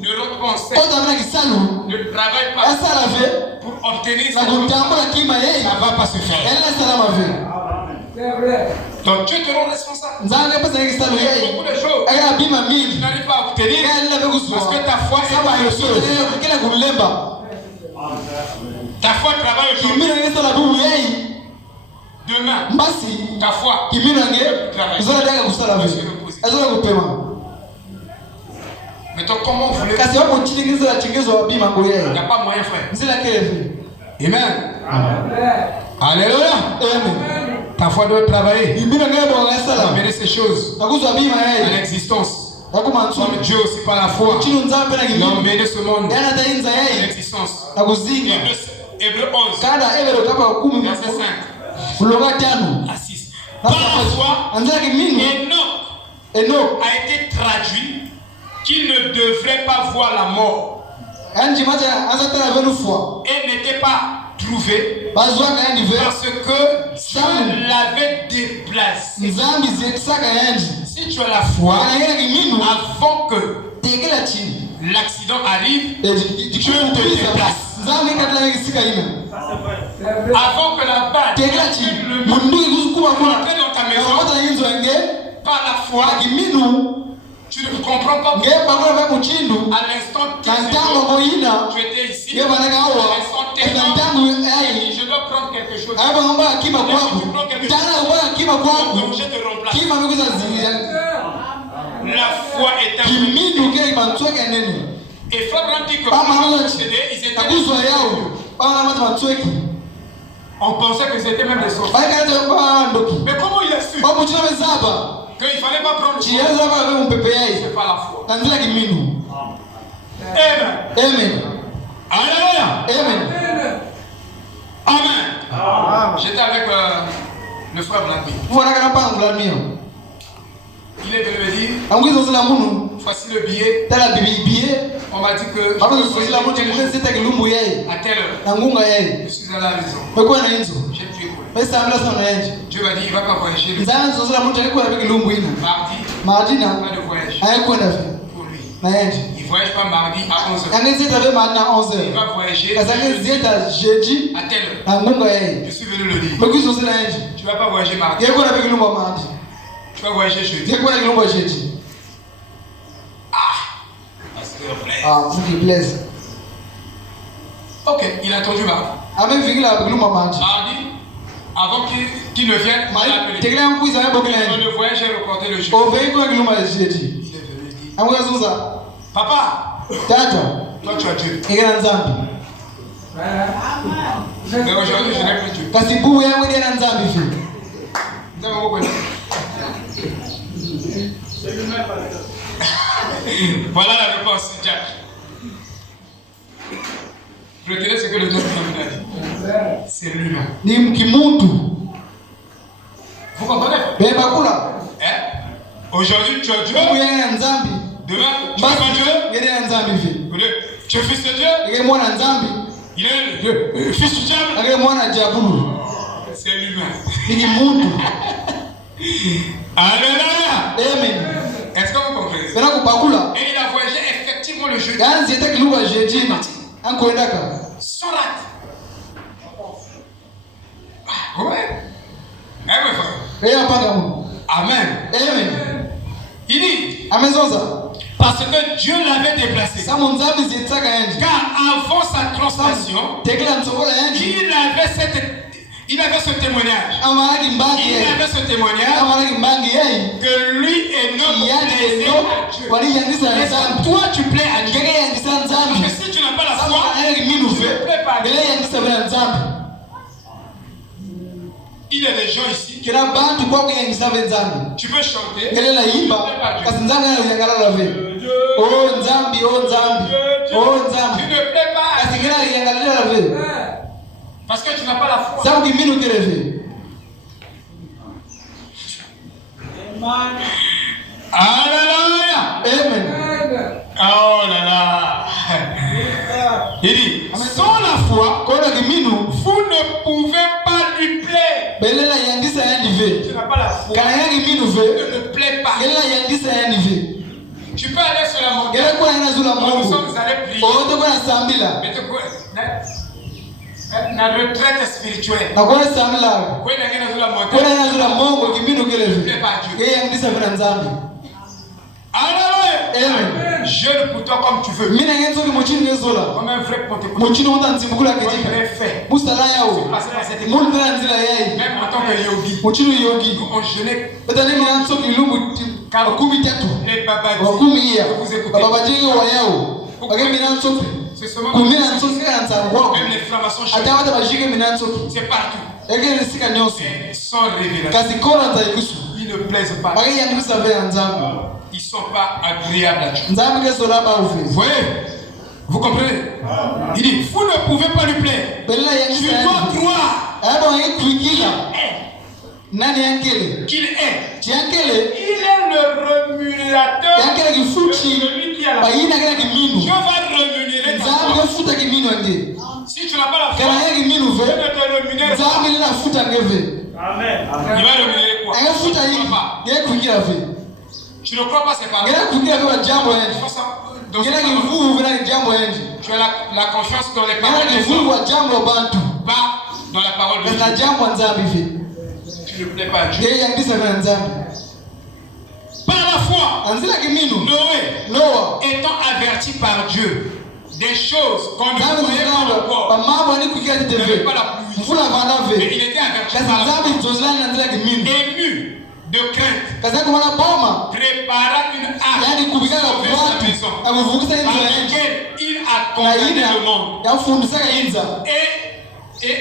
ne repense ne travaille pas pour obtenir ça. Ça ne va pas se faire. Donc Dieu te rend responsable. Il y a beaucoup de choses que tu n'arrives pas à obtenir parce que ta foi est paresseuse. Ta foi travaille aujourd'hui. Demain, ta foi mais donc comment voulez-vous? Il n'y a pas moyen, frère. Amen. Alléluia. Ta foi doit travailler. Amener ces choses à l'existence. Comme Dieu aussi par la foi, il a emmené ce monde à l'existence. Hébreux 11, verset 5. À 6. Par la foi, Enoch a été traduit qu'il ne devrait pas voir la mort. Et n'était pas trouvé parce que Dieu l'avait déplacé. Si tu as la foi, avant que l'accident arrive, Dieu te déplace. Avant que la balle entre dans ta maison, par la foi, tu ne comprends pas. À l'instant tu étais ici, à l'instant je dois prendre quelque chose. Donc je te remplace. La foi est un. Et Fabrand dit que ils étaient on pensait que c'était même des sorciers. Mais comment il a su qu'il ne fallait pas prendre c'est pas la foi. Amen. Amen. Alléluia. Amen. Amen. J'étais avec le frère Vladimir. Il est venu me dire, voici le billet. On m'a dit que à telle heure, je suis à la maison. J'ai prié pour lui. Dieu m'a dit, il ne va pas voyager. Mardi, pas de voyage pour lui. Il ne voyage pas mardi à 11h. Il va voyager à jeudi à telle heure. Je suis venu le dire. Tu ne vas pas voyager mardi. Tu vas voyager jeudi. Pour qu'il plaise. Ok, il a attendu mardi. Mardi, avant qu'il ne vienne, il a appelé. Le voyage est reporté le jeudi. Il est venu dire. Papa, toi tu as Dieu. Mais aujourd'hui je n'ai plus Dieu. Voilà la réponse, Jack. Retenez ce que le Dieu a dit. C'est lui-même. Vous comprenez? Aujourd'hui tu as Dieu. Demain, tu as Dieu. Tu es fils de Dieu. Il est le fils du diable. C'est lui-même. Alléluia. Amen. Est-ce que vous comprenez? Et il a voyagé effectivement le jeudi. Sans rate. Ouais. Amen. Amen. Il dit. Amen. Parce que Dieu l'avait déplacé. Car avant sa translation, il avait ce témoignage. Que lui et nous plaisaient à Dieu. Toi, tu plais à Dieu. Parce que si tu n'as pas la foi, tu ne plais pas à Dieu. Il y a des gens ici. Tu peux chanter. Tu ne plais pas à Dieu. Parce que tu n'as pas la foi. Alléluia. Amen. Oh là là. Il dit, sans la foi, vous ne pouvez pas lui plaire. Tu n'as pas la foi. Tu ne plais pas. Tu peux aller sur la montagne. Nous sommes allés prier. La retraite spirituelle. Alléluia. Jeûne pour toi comme tu veux. Comme un vrai pentecôtiste. Comme un vrai fait. Même en tant que yogi. Nous on jeûnait. Les babadis. Vous écoutez. C'est seulement même les flammations c'est partout. Et sans révélation. Ils ne plaisent pas. Ils ne sont pas agréables à Dieu. Vous voyez? Vous comprenez? Il dit, vous ne pouvez pas lui plaire. Tu dois croire qu'il est. Il est le rémunérateur de celui qui a la foi. Dieu va rémunérer ta foi. Si tu n'as pas la foi, Dieu ne te rémunère pas. Amen. Il va rémunérer quoi? Tu ne crois pas, c'est pas grave. Tu as la confiance dans les paroles des hommes, pas dans la parole de Dieu. Tu ne plais pas à Dieu. Par la foi, Noé, étant averti par Dieu des choses qu'on ne voyait pas encore, il n'avait pas la pluie, mais il était averti par la foi, ému de crainte, prépara une arche pour sauver sa maison, par laquelle il a condamné le monde et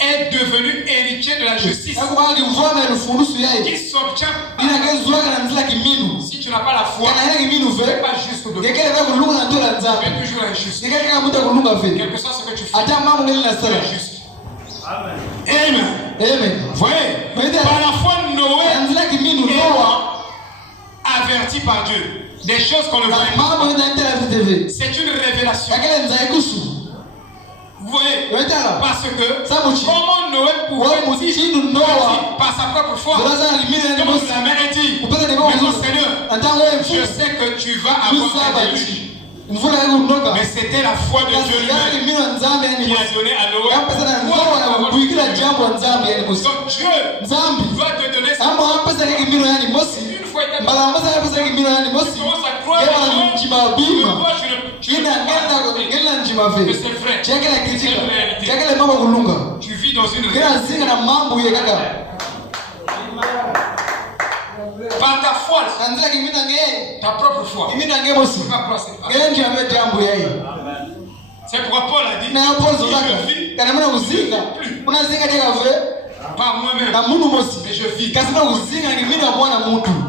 est devenu héritier de la justice qui s'obtient par la foi. Si tu n'as pas la foi, tu n'es pas juste de Dieu. Tu es toujours injuste. Quel que soit ce que tu fais, tu es injuste. Amen. Vous voyez, par la foi, Noé averti par Dieu des choses qu'on ne voit pas. C'est une révélation. Vous voyez? Parce que comment Noé pouvait dire par sa propre foi, comme la mère a dit, mais mon Seigneur, je sais que tu vas avoir un déluge. Mais c'était la foi de Dieu lui-même qui a donné à Noé. Donc Dieu doit te donner sa foi. Une fois il que c'est vrai. Tu vis dans une réalité. Par ta foi, ta propre foi. C'est pourquoi Paul a dit, je vis par moi-même, mais je vis.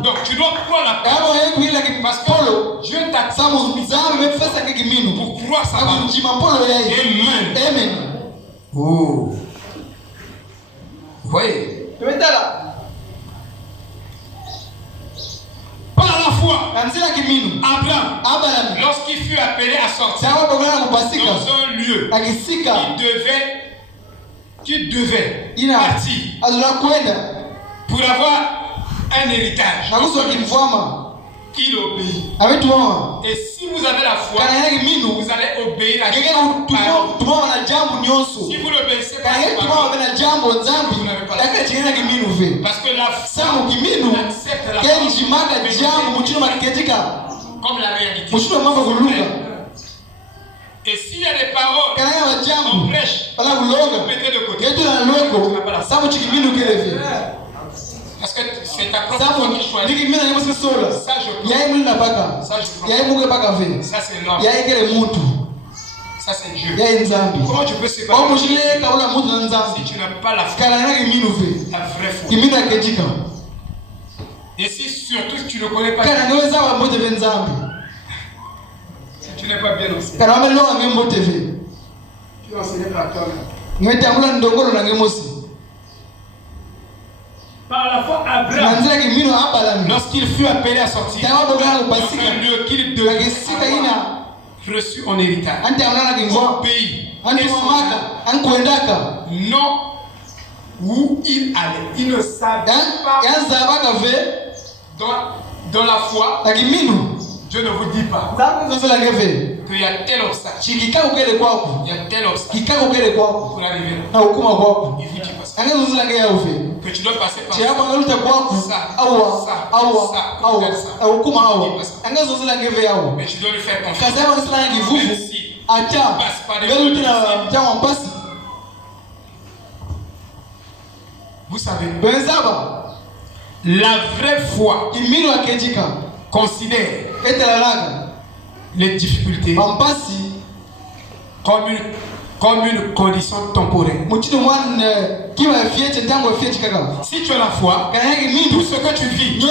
Donc tu dois croire la parole. Parce que Dieu t'accepte pour croire sa parole. Amen. Oh. Vous voyez? Par la foi, Abraham, lorsqu'il fut appelé à sortir dans un lieu qui devait partir pour avoir un héritage, il obéit. Et si vous avez la foi, vous allez obéir à Dieu. Si vous n'obéissez pas, vous n'avez pas la foi. Parce que la foi accepte la foi comme la réalité. Et s'il y a des paroles qu'on prêche, vous mettez de côté. Tu n'as pas la foi. Parce que c'est ta propre foi qui choisit. Ça je crois. Ça c'est l'homme. Ça c'est Dieu. Comment tu peux séparer si tu n'as pas la foi, la vraie foi? Et si surtout tu ne connais pas, si tu n'es pas bien enseigné, tu n'enseignes pas à toi-même. Par la foi, Abraham, lorsqu'il fut appelé à sortir dans un lieu qu'il devait avoir reçu en héritage, au pays, non où il allait. Il ne savait pas dans la foi. Dieu ne vous dit pas qu'il y a tel obstacle. Il y a tel obstacle pour arriver là. Il vous dit pas ça. Que tu dois passer par ça. Mais tu dois lui faire confiance. Même si tu passes par des choses. Vous savez, la vraie foi considère les difficultés comme une condition temporaire. Si tu as la foi, tout ce que tu vis de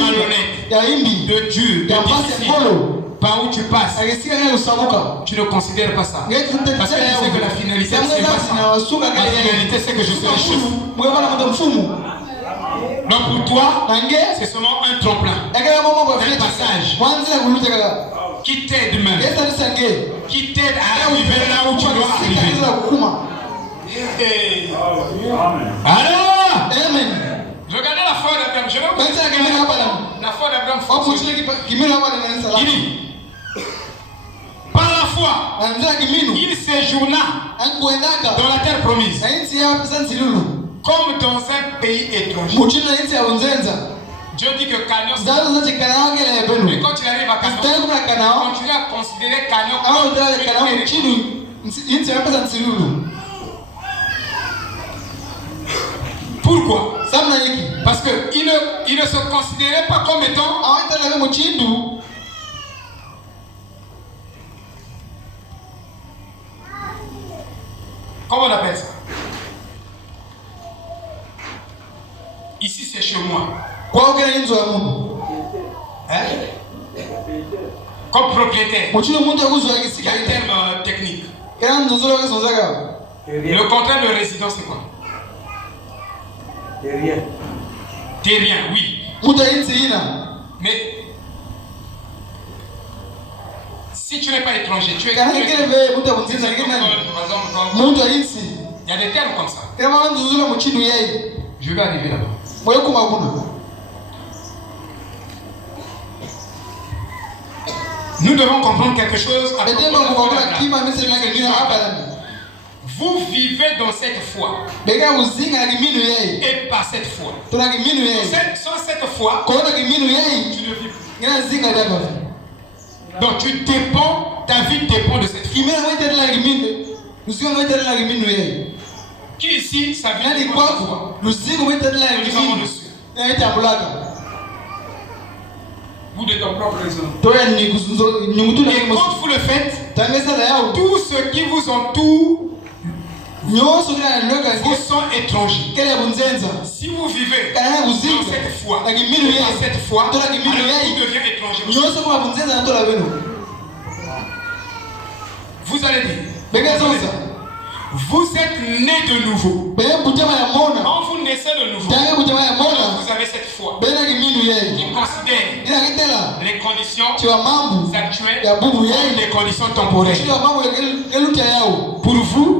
malhonnête, de dur, de difficile, par où tu passes, tu ne considères pas ça. Parce que tu sais que la finalité, c'est pas ça. La finalité, c'est que je serai chef. Donc pour toi, c'est seulement un tremplin, un passage qui t'aide même, qui t'aide à arriver là où tu dois arriver. Alors, regardez la foi d'Abraham. Je vais vous dire la foi d'Abraham fonctionne. Il dit, par la foi, il séjourna dans la terre promise, comme dans un pays étranger. Dieu dit que Canaan, mais quand tu arrives à Canaan, continue à considérer Canaan comme une héritage. Pourquoi? Parce qu'il ne se considérait pas comme étant comment on appelle ça? Ici c'est chez moi. Hein? Comme propriétaire. Il y a un terme technique. Le contraire de résidence c'est quoi? Terrien, oui. Mais Si tu n'es pas étranger, tu es Par exemple, il y a des termes comme ça. Je vais arriver là-bas. Nous devons comprendre quelque chose. Vous vivez dans cette foi. Et par cette foi. Sans cette foi, tu ne vis plus. Donc tu dépends, ta vie dépend de cette foi. Qui ici, sa vie dépend de cette foi? Vous de ton propre raison. Et quand vous le faites, tout ce qui vous entoure vous sont étrangers. Si vous vivez dans cette foi, alors tout devient étranger. Vous allez dire, vous êtes nés de nouveau. Quand vous naissez de nouveau, vous avez cette foi qui considère les conditions actuelles comme des conditions temporaires. Pour vous,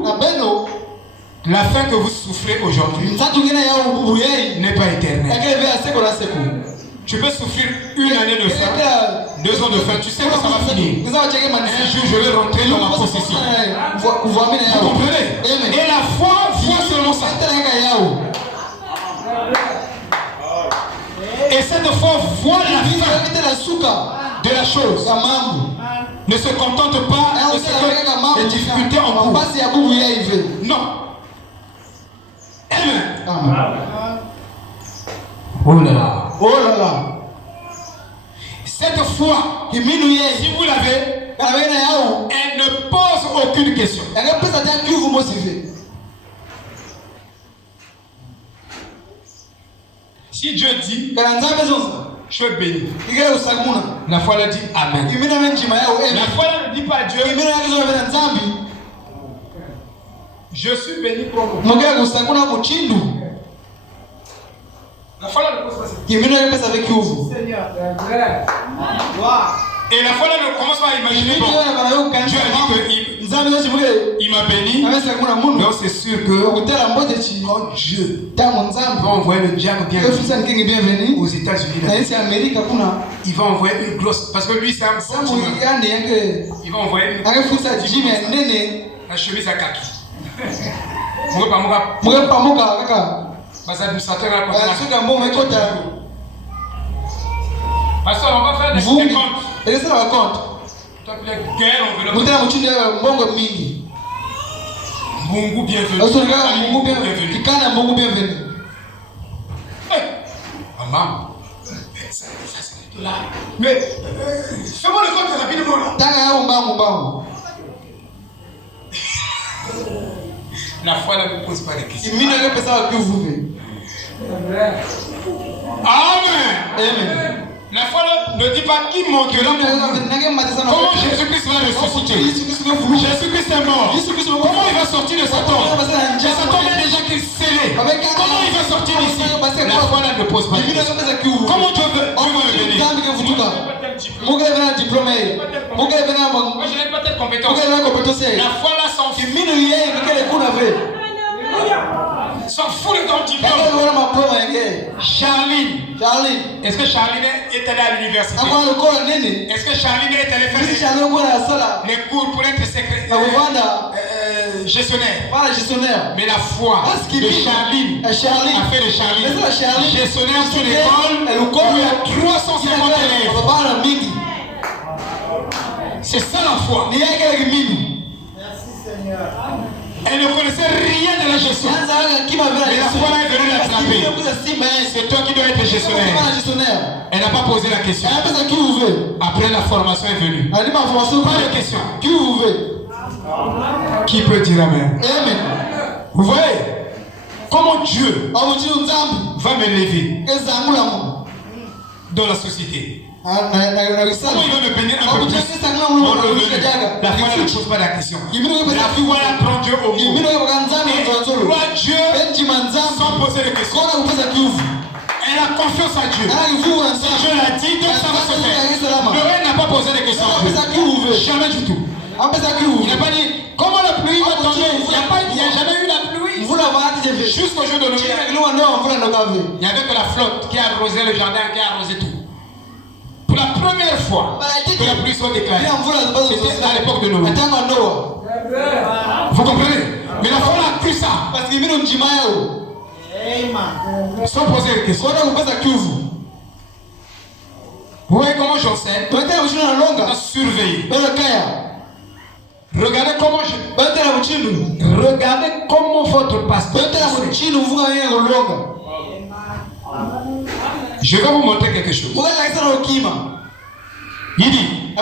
la faim que vous souffrez aujourd'hui n'est pas éternelle. Tu peux souffrir une année de faim, 2 ans de faim, tu sais que ça va finir. Un jour, je vais rentrer dans ma possession. Vous comprenez? Et la foi selon ça. Et cette foi voit la fin de la chose. Ne se contente pas de ce que les difficultés en cours. Non. Amen. Oh là là. Oh là là. Cette foi, si vous l'avez, elle ne pose aucune question. Si Dieu dit, je suis béni, la foi elle dit Amen. La foi ne dit pas Dieu, je suis béni pour moi. La foi ne pose pas cette question. Et la foi ne commence pas à imaginer, bon, Dieu a dit qu'il m'a béni, donc c'est sûr que quand Dieu va envoyer le diable bienvenu aux États-Unis, il va envoyer une grosse, parce que lui c'est un sentiment, il va envoyer une la chemise à kaki. Pasteur, on va faire des comptes. Mungu bienvenue. Maman, ça c'est de là. Mais fais-moi le compte rapidement là. La foi ne me pose pas de questions. Amen. Amen. La foi ne dit pas qui montera comment Jésus-Christ va ressusciter. Jésus-Christ est mort. Comment il va sortir de sa tombe? Sa tombe est déjà scellée. Comment il va sortir d'ici? La foi ne pose pas de questions. Comment Dieu veut le bénir? Moi je n'ai pas de compétence. La foi là s'en fout. S'en fout de ton diplôme. Charline. Est-ce que Charline est allée à l'université? Est-ce que Charline est allée faire les cours pour être gestionnaire? Mais la foi de Charline a fait de Charline gestionnaire sur l'école où il y a 350 élèves. C'est ça la foi. Elle ne connaissait rien de la gestion. Mais la foi est venue l'attraper. C'est toi qui dois être gestionnaire. Elle n'a pas posé la question. Après la formation est venue. Pas de question. Qui peut dire Amen? Vous voyez comment Dieu va m'élever dans la société. Comment il va me bénir un peu plus? La foi ne pose pas la question. La foi prend Dieu au mot. Et croit Dieu sans poser de questions. Elle a confiance à Dieu. Si Dieu l'a dit, donc ça va se faire. Le rêve n'a pas posé de questions. Jamais du tout. Il n'a pas dit comment la pluie va tomber. Il n'y a jamais eu la pluie. Jusqu'au jour de Noël. Il n'y avait que la flotte qui arrosait le jardin, qui arrosait tout. Pour la première fois que la pluie soit déclarée, c'était à l'époque de Noël. Vous comprenez? Mais la foi a cru ça. Sans poser de questions. Vous voyez comment j'enseigne? On a surveillé. Regardez comment votre pasteur. Je vais vous montrer quelque chose. Il dit,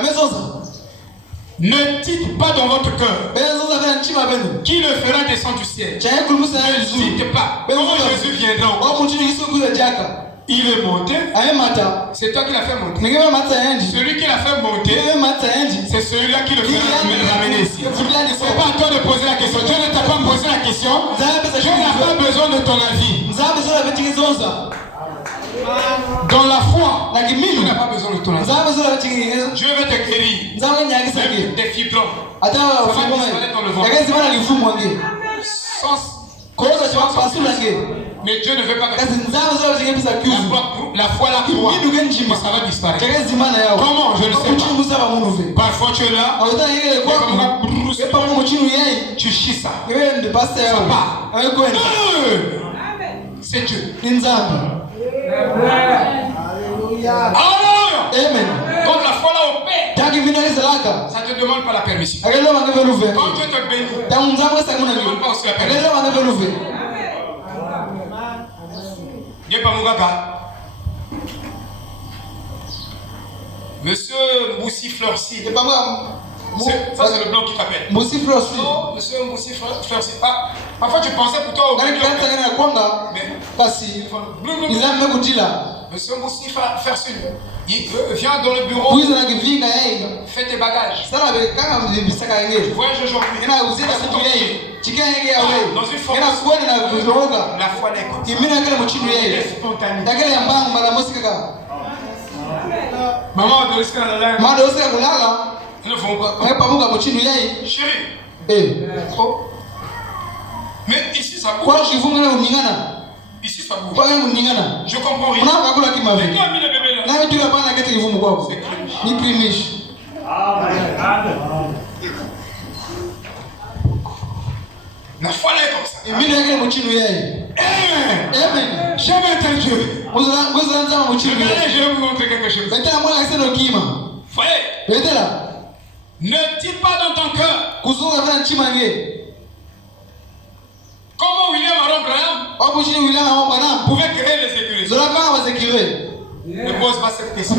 ne dites pas dans votre cœur qui le fera descendre du ciel. Ne dites pas comment Jésus viendra. Il est monté. C'est toi qui l'as fait monter. Celui qui l'a fait monter, c'est celui-là qui le fait ramener ici. C'est pas à toi de poser la question. Dieu ne t'a pas posé la question. Dieu n'a pas besoin de ton avis. Dans la foi, Dieu n'a pas besoin de ton avis. Dieu veut te guérir. Même des fibromes. Ça va disparaître dans le ventre. Mais Dieu ne veut pas que la foi la croix, ça va disparaître. Comment? Je ne sais pas. Parfois tu es là, tu chies ça. Ça part. C'est Dieu. Alléluia. Donc la foi là opère. Ça ne te demande pas la permission. Quand Dieu te bénit, ça ne te demande pas aussi la permission. Monsieur Moussi Fleurcy. Ça c'est le blanc qui t'appelle. Moussi Fleurcy. Oh, monsieur Moussi Fleurcy. Parfois tu pensais pour toi au milieu. Monsieur Moussi Fleurcy. Il vient dans le bureau. Fais tes bagages. Voyage aujourd'hui. Dans une formation. La foi est spontanée. Maman a donné ce qu'elle a là. Ils ne vont pas. Chérie. Oh. Mais ici ça bouge. Ici ça bouge. Je comprends rien. C'est qui a mis le bébé là? C'est Climiche. La foi là est comme ça. Amen. Jamais tel Dieu. Regardez, je vais vous montrer quelque chose. Voyez. Ne dis pas dans ton cœur. Comment William Aron Branham pouvait créer les écuries? Ne pose pas cette question.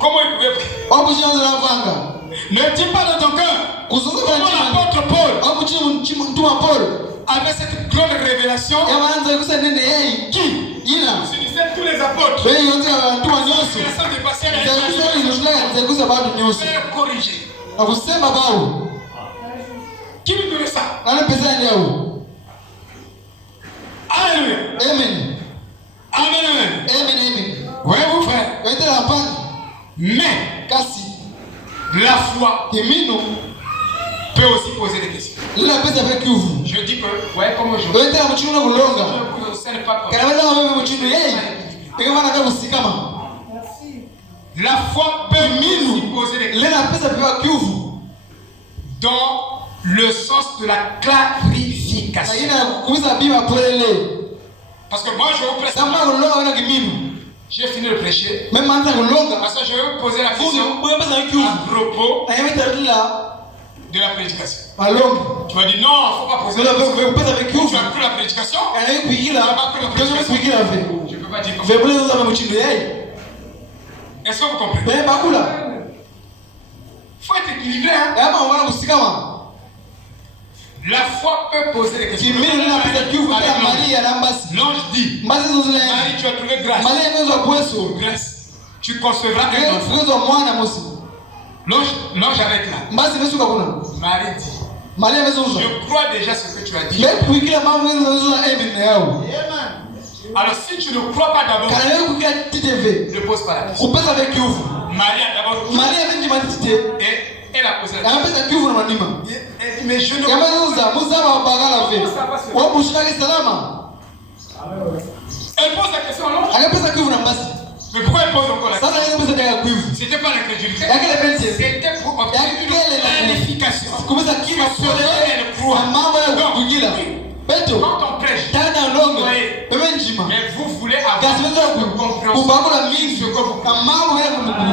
Comment il pouvait? Ne dis pas dans ton cœur. Comment l'apôtre Paul avait cette grande révélation qui unissait tous les apôtres. Corriger. Qui lui donnait ça? Alléluia. Amen. Amen. Oui, vous frère. Mais la foi peut aussi poser des questions. Je dis que, ouais, comme aujourd'hui, je ne sais pas quoi. La foi peut aussi poser des questions. Dans le sens de la clarification. Parce que moi, je vous prête. J'ai fini de prêcher. Parce que je vais vous poser la question à propos de la prédication. Tu vas dire non, il ne faut pas poser la question. Tu as pris la prédication. Tu n'as pas pris la prédication. Je ne peux pas dire comme ça. Est-ce que vous comprenez? Il faut être équilibré. La foi peut poser des questions. L'ange dit, Marie, tu as trouvé grâce. Tu concevras un enfant. L'ange arrête là. Marie dit, je crois déjà ce que tu as dit. Alors si tu ne crois pas d'abord, ne pose pas la question. Maria d'abord. Maria benji matite. Et elle a posé la question. Elle kivu na manima. Mais je ne. Yama yuza muzaba bagala fe. Wa bushika salama. Elle pose la question alors. Akapesa kivu na mbasi. Mais pourquoi elle pose encore la question? Sasa yeye pesa ya kivu. C'était pas l'incrédulité. C'était pour obtenir une clarification. Kumeza kiva sole mambo ya kugila. Beto. Quand on prêche. Tana longo. Bebenjima. Mais vous voulez avoir une compréhension. Kubakula mingi soko mambo ya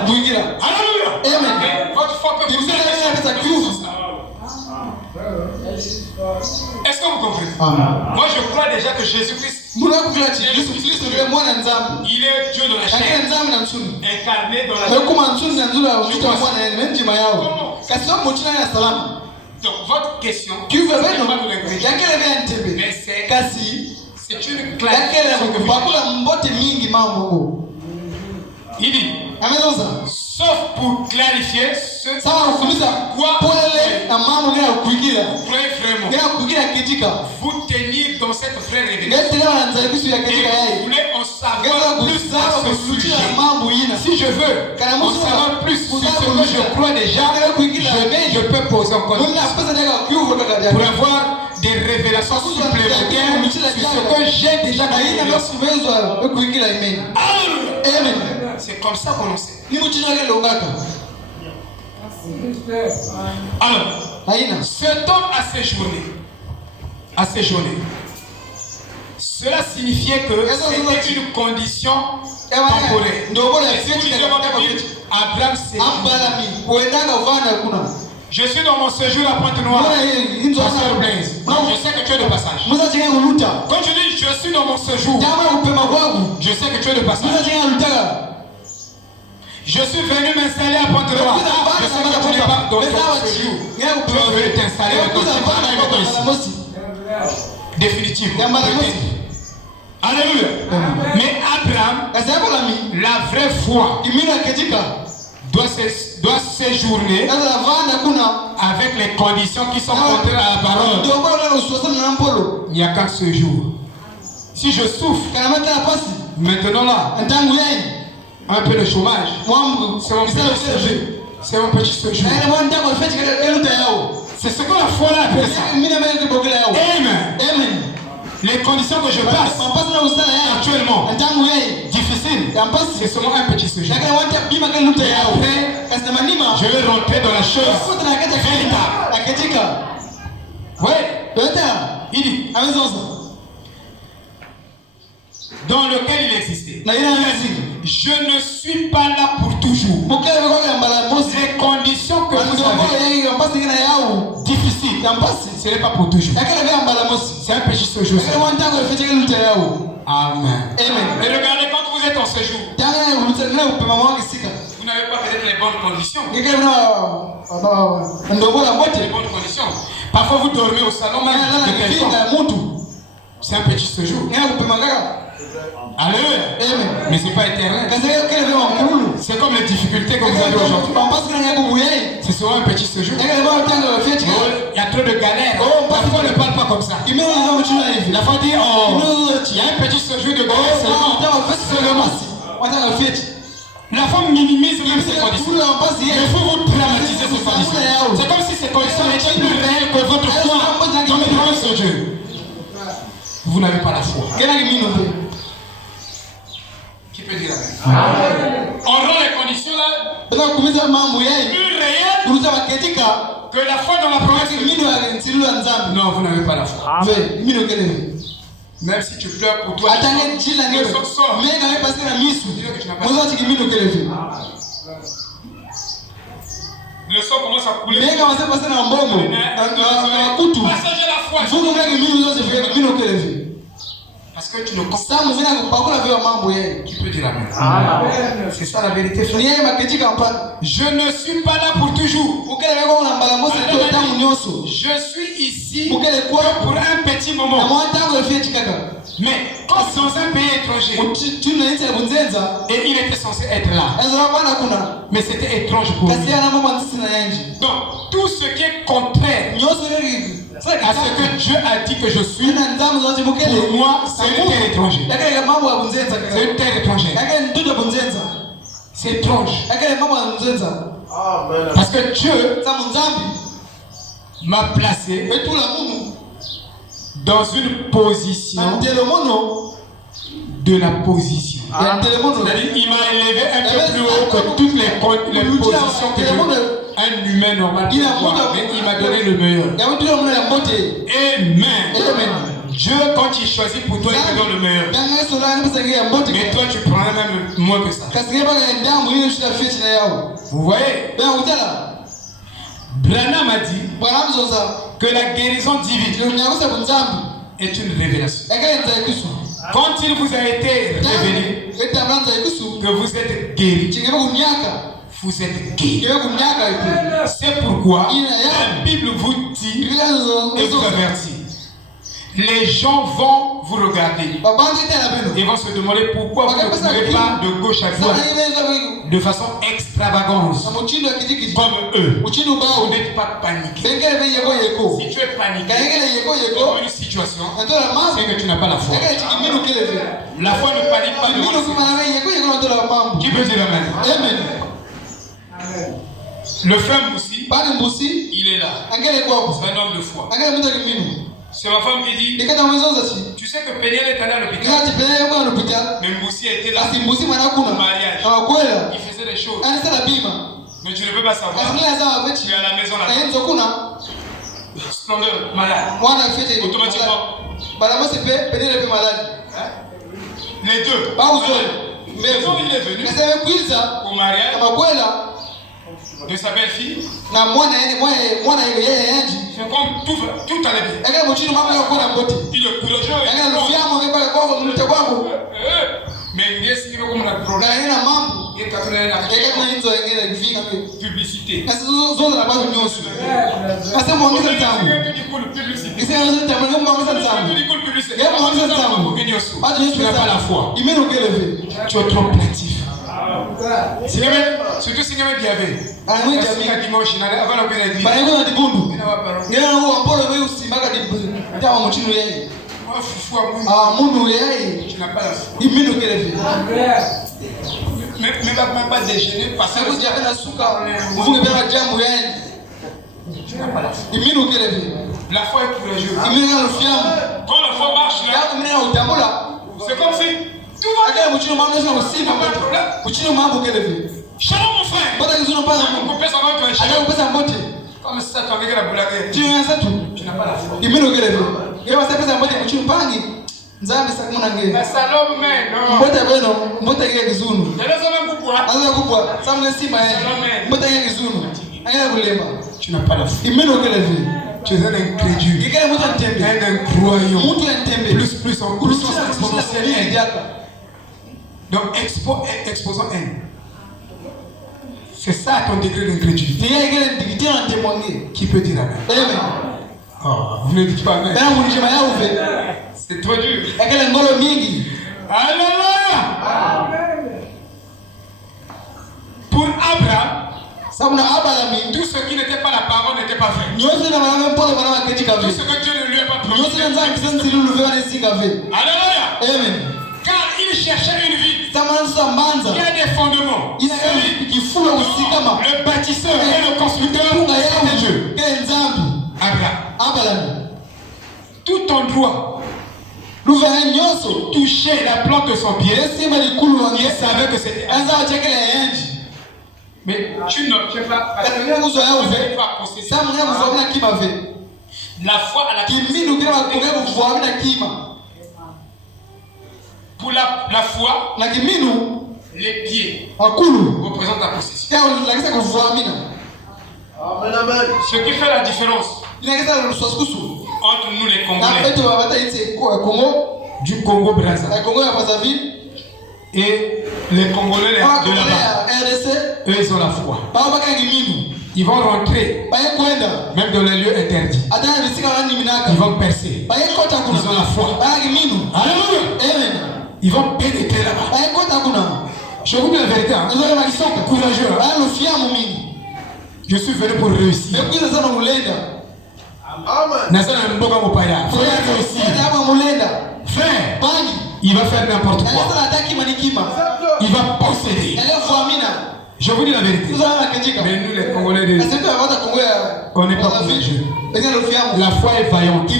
kugila. Alléluia. Amen. Votre foi que vous avez. Est-ce que vous comprenez? Moi je crois déjà que Jésus-Christ il est Dieu de la chair, incarné dans la chair. Donc votre question, mais c'est une clarification. Il dit, sauf pour clarifier ce quoi vous tenir dans cette vraie révélation. Et vous voulez en savoir plus à ce sujet. Si je veux en savoir plus sur ce que je crois déjà, je peux poser encore pour avoir des révélations supplémentaires sur ce que j'ai déjà compris. Amen. C'est comme ça qu'on en sait. Alors, cet homme a séjourné. Cela signifiait que c'était une condition temporaire. Abraham je suis dans mon séjour à Pointe-Noire. Pasteur Blaise. Je sais que tu es de passage. Quand je dis je suis dans mon séjour, je sais que tu es de passage. Je suis venu m'installer à Pointe-Noire. Je sais que tu n'es pas dans ton séjour. Tu es venu t'installer dans ton séjour. Définitivement. Alléluia. Mais Abraham, la vraie foi, doit séjourner avec les conditions qui sont contraires à la parole. Il n'y a qu'un séjour. Si je souffre, maintenant là, un peu de chômage, c'est mon petit séjour. C'est mon petit séjour. C'est ce que la foi là appelle ça. Amen. Les conditions que je passe actuellement, difficiles, c'est seulement un petit séjour. Et après, je vais rentrer dans la chose véritable. Oui, il dit, dans lequel il existait. Je ne suis pas là pour toujours. Les conditions que vous avez difficiles, ce n'est pas pour toujours. C'est un petit séjour. Amen. Et regardez, quand vous êtes en séjour, vous n'avez pas peut-être les bonnes conditions. Les bonnes conditions. Parfois vous dormez au salon même de quelqu'un. C'est un petit séjour. Alléluia. Mais ce n'est pas éternel. C'est comme les difficultés que vous avez aujourd'hui. C'est souvent un petit séjour. Il y a trop de galères. La foi ne parle pas comme ça. La foi dit, il y a un petit séjour de galère seulement. La femme minimise même ces conditions. Il faut vous dramatiser ces conditions. C'est comme si ces conditions étaient plus réelles que votre foi dans le grand séjour. Vous n'avez pas la foi. Qui peut dire amen? On rend les conditions là plus réelles que la foi dans la promesse. Non, vous n'avez pas la foi. Même si tu pleures pour toi, le sang sort. Le sang commence à couler. Partager la foi. Parce que tu ne comprends pas. Qui peut dire amen? C'est ça la vérité. Je ne suis pas là pour toujours. Je suis ici pour un petit moment. Mais quand dans un pays étranger, et il était censé être là, mais c'était étrange pour lui. Donc tout ce qui est contraire à ce que Dieu a dit que je suis, pour moi c'est une terre étrangère. C'est une terre étrangère. C'est étrange. Parce que Dieu m'a placé dans une position de la position. C'est-à-dire il m'a élevé un peu plus haut que toutes les positions que un humain normal peut avoir. Mais il m'a donné le meilleur. Amen. Dieu, quand il choisit pour toi, il te donne le meilleur. Mais toi, tu prends même moins que ça. Vous voyez? Branham a dit que la guérison divine est une révélation. Quand il vous a été révélé que vous êtes guéri, vous êtes guéri. C'est pourquoi la Bible vous dit et vous avertit. Les gens vont vous regarder et vont se demander pourquoi vous ne courez pas de gauche à droite de façon extravagante comme eux. Vous n'êtes pas paniqué. Si tu es paniqué dans une situation, c'est que tu n'as pas la foi. La foi ne panique pas devant le. Qui peut dire amen? Le frère Moussi, il est là. C'est un homme de foi. C'est ma femme qui dit, tu sais que Péniel est allé à l'hôpital. Mais Moussi était là au mariage. Il faisait des choses. Mais tu ne peux pas savoir. Tu es à la maison là. Splendeur, malade. Automatiquement. Les deux. Mais quand il est venu au mariage de sa belle-fille, c'est comme tout allait bien. Il est courageux. Mais il est comme un problème. Publicité. Tu n'as pas la foi. Tu es trop plaintif. Surtout si il y avait dimanche, avant la peine tu n'as pas la foi. Même pas déjeuner parce que tu n'as pas la foi. La foi est courageuse. Quand la foi marche là, c'est comme si tout va bien. Shalom mon frère. Comme ça, tu as vécu la blague. Tu n'as pas la foi. La Salomé, non. Tu n'as pas la foi. Tu es un incrédule. Un incroyant. Plus en plus exponentielle. Donc, exposant un. C'est ça ton degré d'incrédulité. Qui peut dire amen? Oh, vous ne dites pas amen. C'est trop dur. Alléluia. Pour Abraham, tout ce qui n'était pas la parole n'était pas vrai. Tout ce que Dieu ne lui a pas promis. Alléluia. Amen. Car il cherchait une vie qui a des fondements. Le bâtisseur et le constructeur de Dieu. Abraham. Tout endroit touchait la plante de son pied. Il savait que c'était un. Mais tu n'obtiens pas parce que tu vas posséder. La foi à la pour la foi, les pieds représentent la possession. Ce qui fait la différence entre nous les Congolais du Congo-Brazzaville et les Congolais de là-bas, eux ils ont la foi. Ils vont rentrer même dans les lieux interdits. Ils vont percer. Ils ont la foi. Alléluia. Ils vont pénétrer là-bas. Je vous dis la vérité. Ils sont courageux. Je suis venu pour réussir. Frère, il va faire n'importe quoi. il va posséder. Je vous dis la vérité. Mais nous les Congolais, on n'est pas courageux. La foi est vaillante.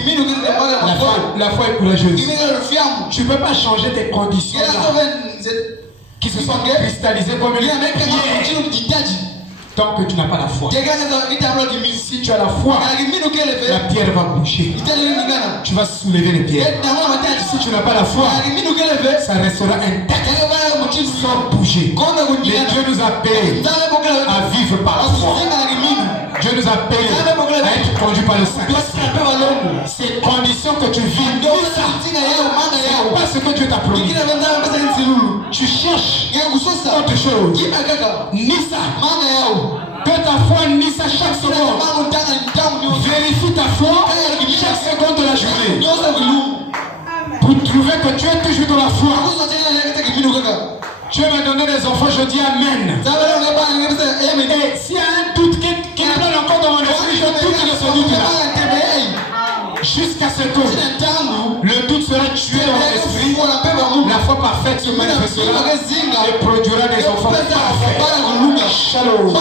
La foi est courageuse. Tu ne peux pas changer tes conditions là, qui se sont cristallisées comme une pierre. Tant que tu n'as pas la foi. Si tu as la foi, la pierre va bouger. Tu vas soulever les pierres. Si tu n'as pas la foi, ça restera intact sans bouger. Mais Dieu nous appelle à vivre par la foi. Dieu nous appelle à être conduit par le Saint-Esprit. Ces conditions que tu vis, c'est pas ce que Dieu t'a promis. Tu cherches autre chose. Ni ça. Que ta foi nie ça chaque seconde. Vérifie ta foi chaque seconde de la journée. Pour trouver que tu es toujours dans la foi. Dieu m'a donné des enfants, je dis Amen. Et s'il y a un doute qui plane encore dans mon esprit, je doute de ce doute-là. Jusqu'à ce que le doute sera tué dans mon esprit, la foi parfaite se manifestera et produira des enfants parfaits. Shalom.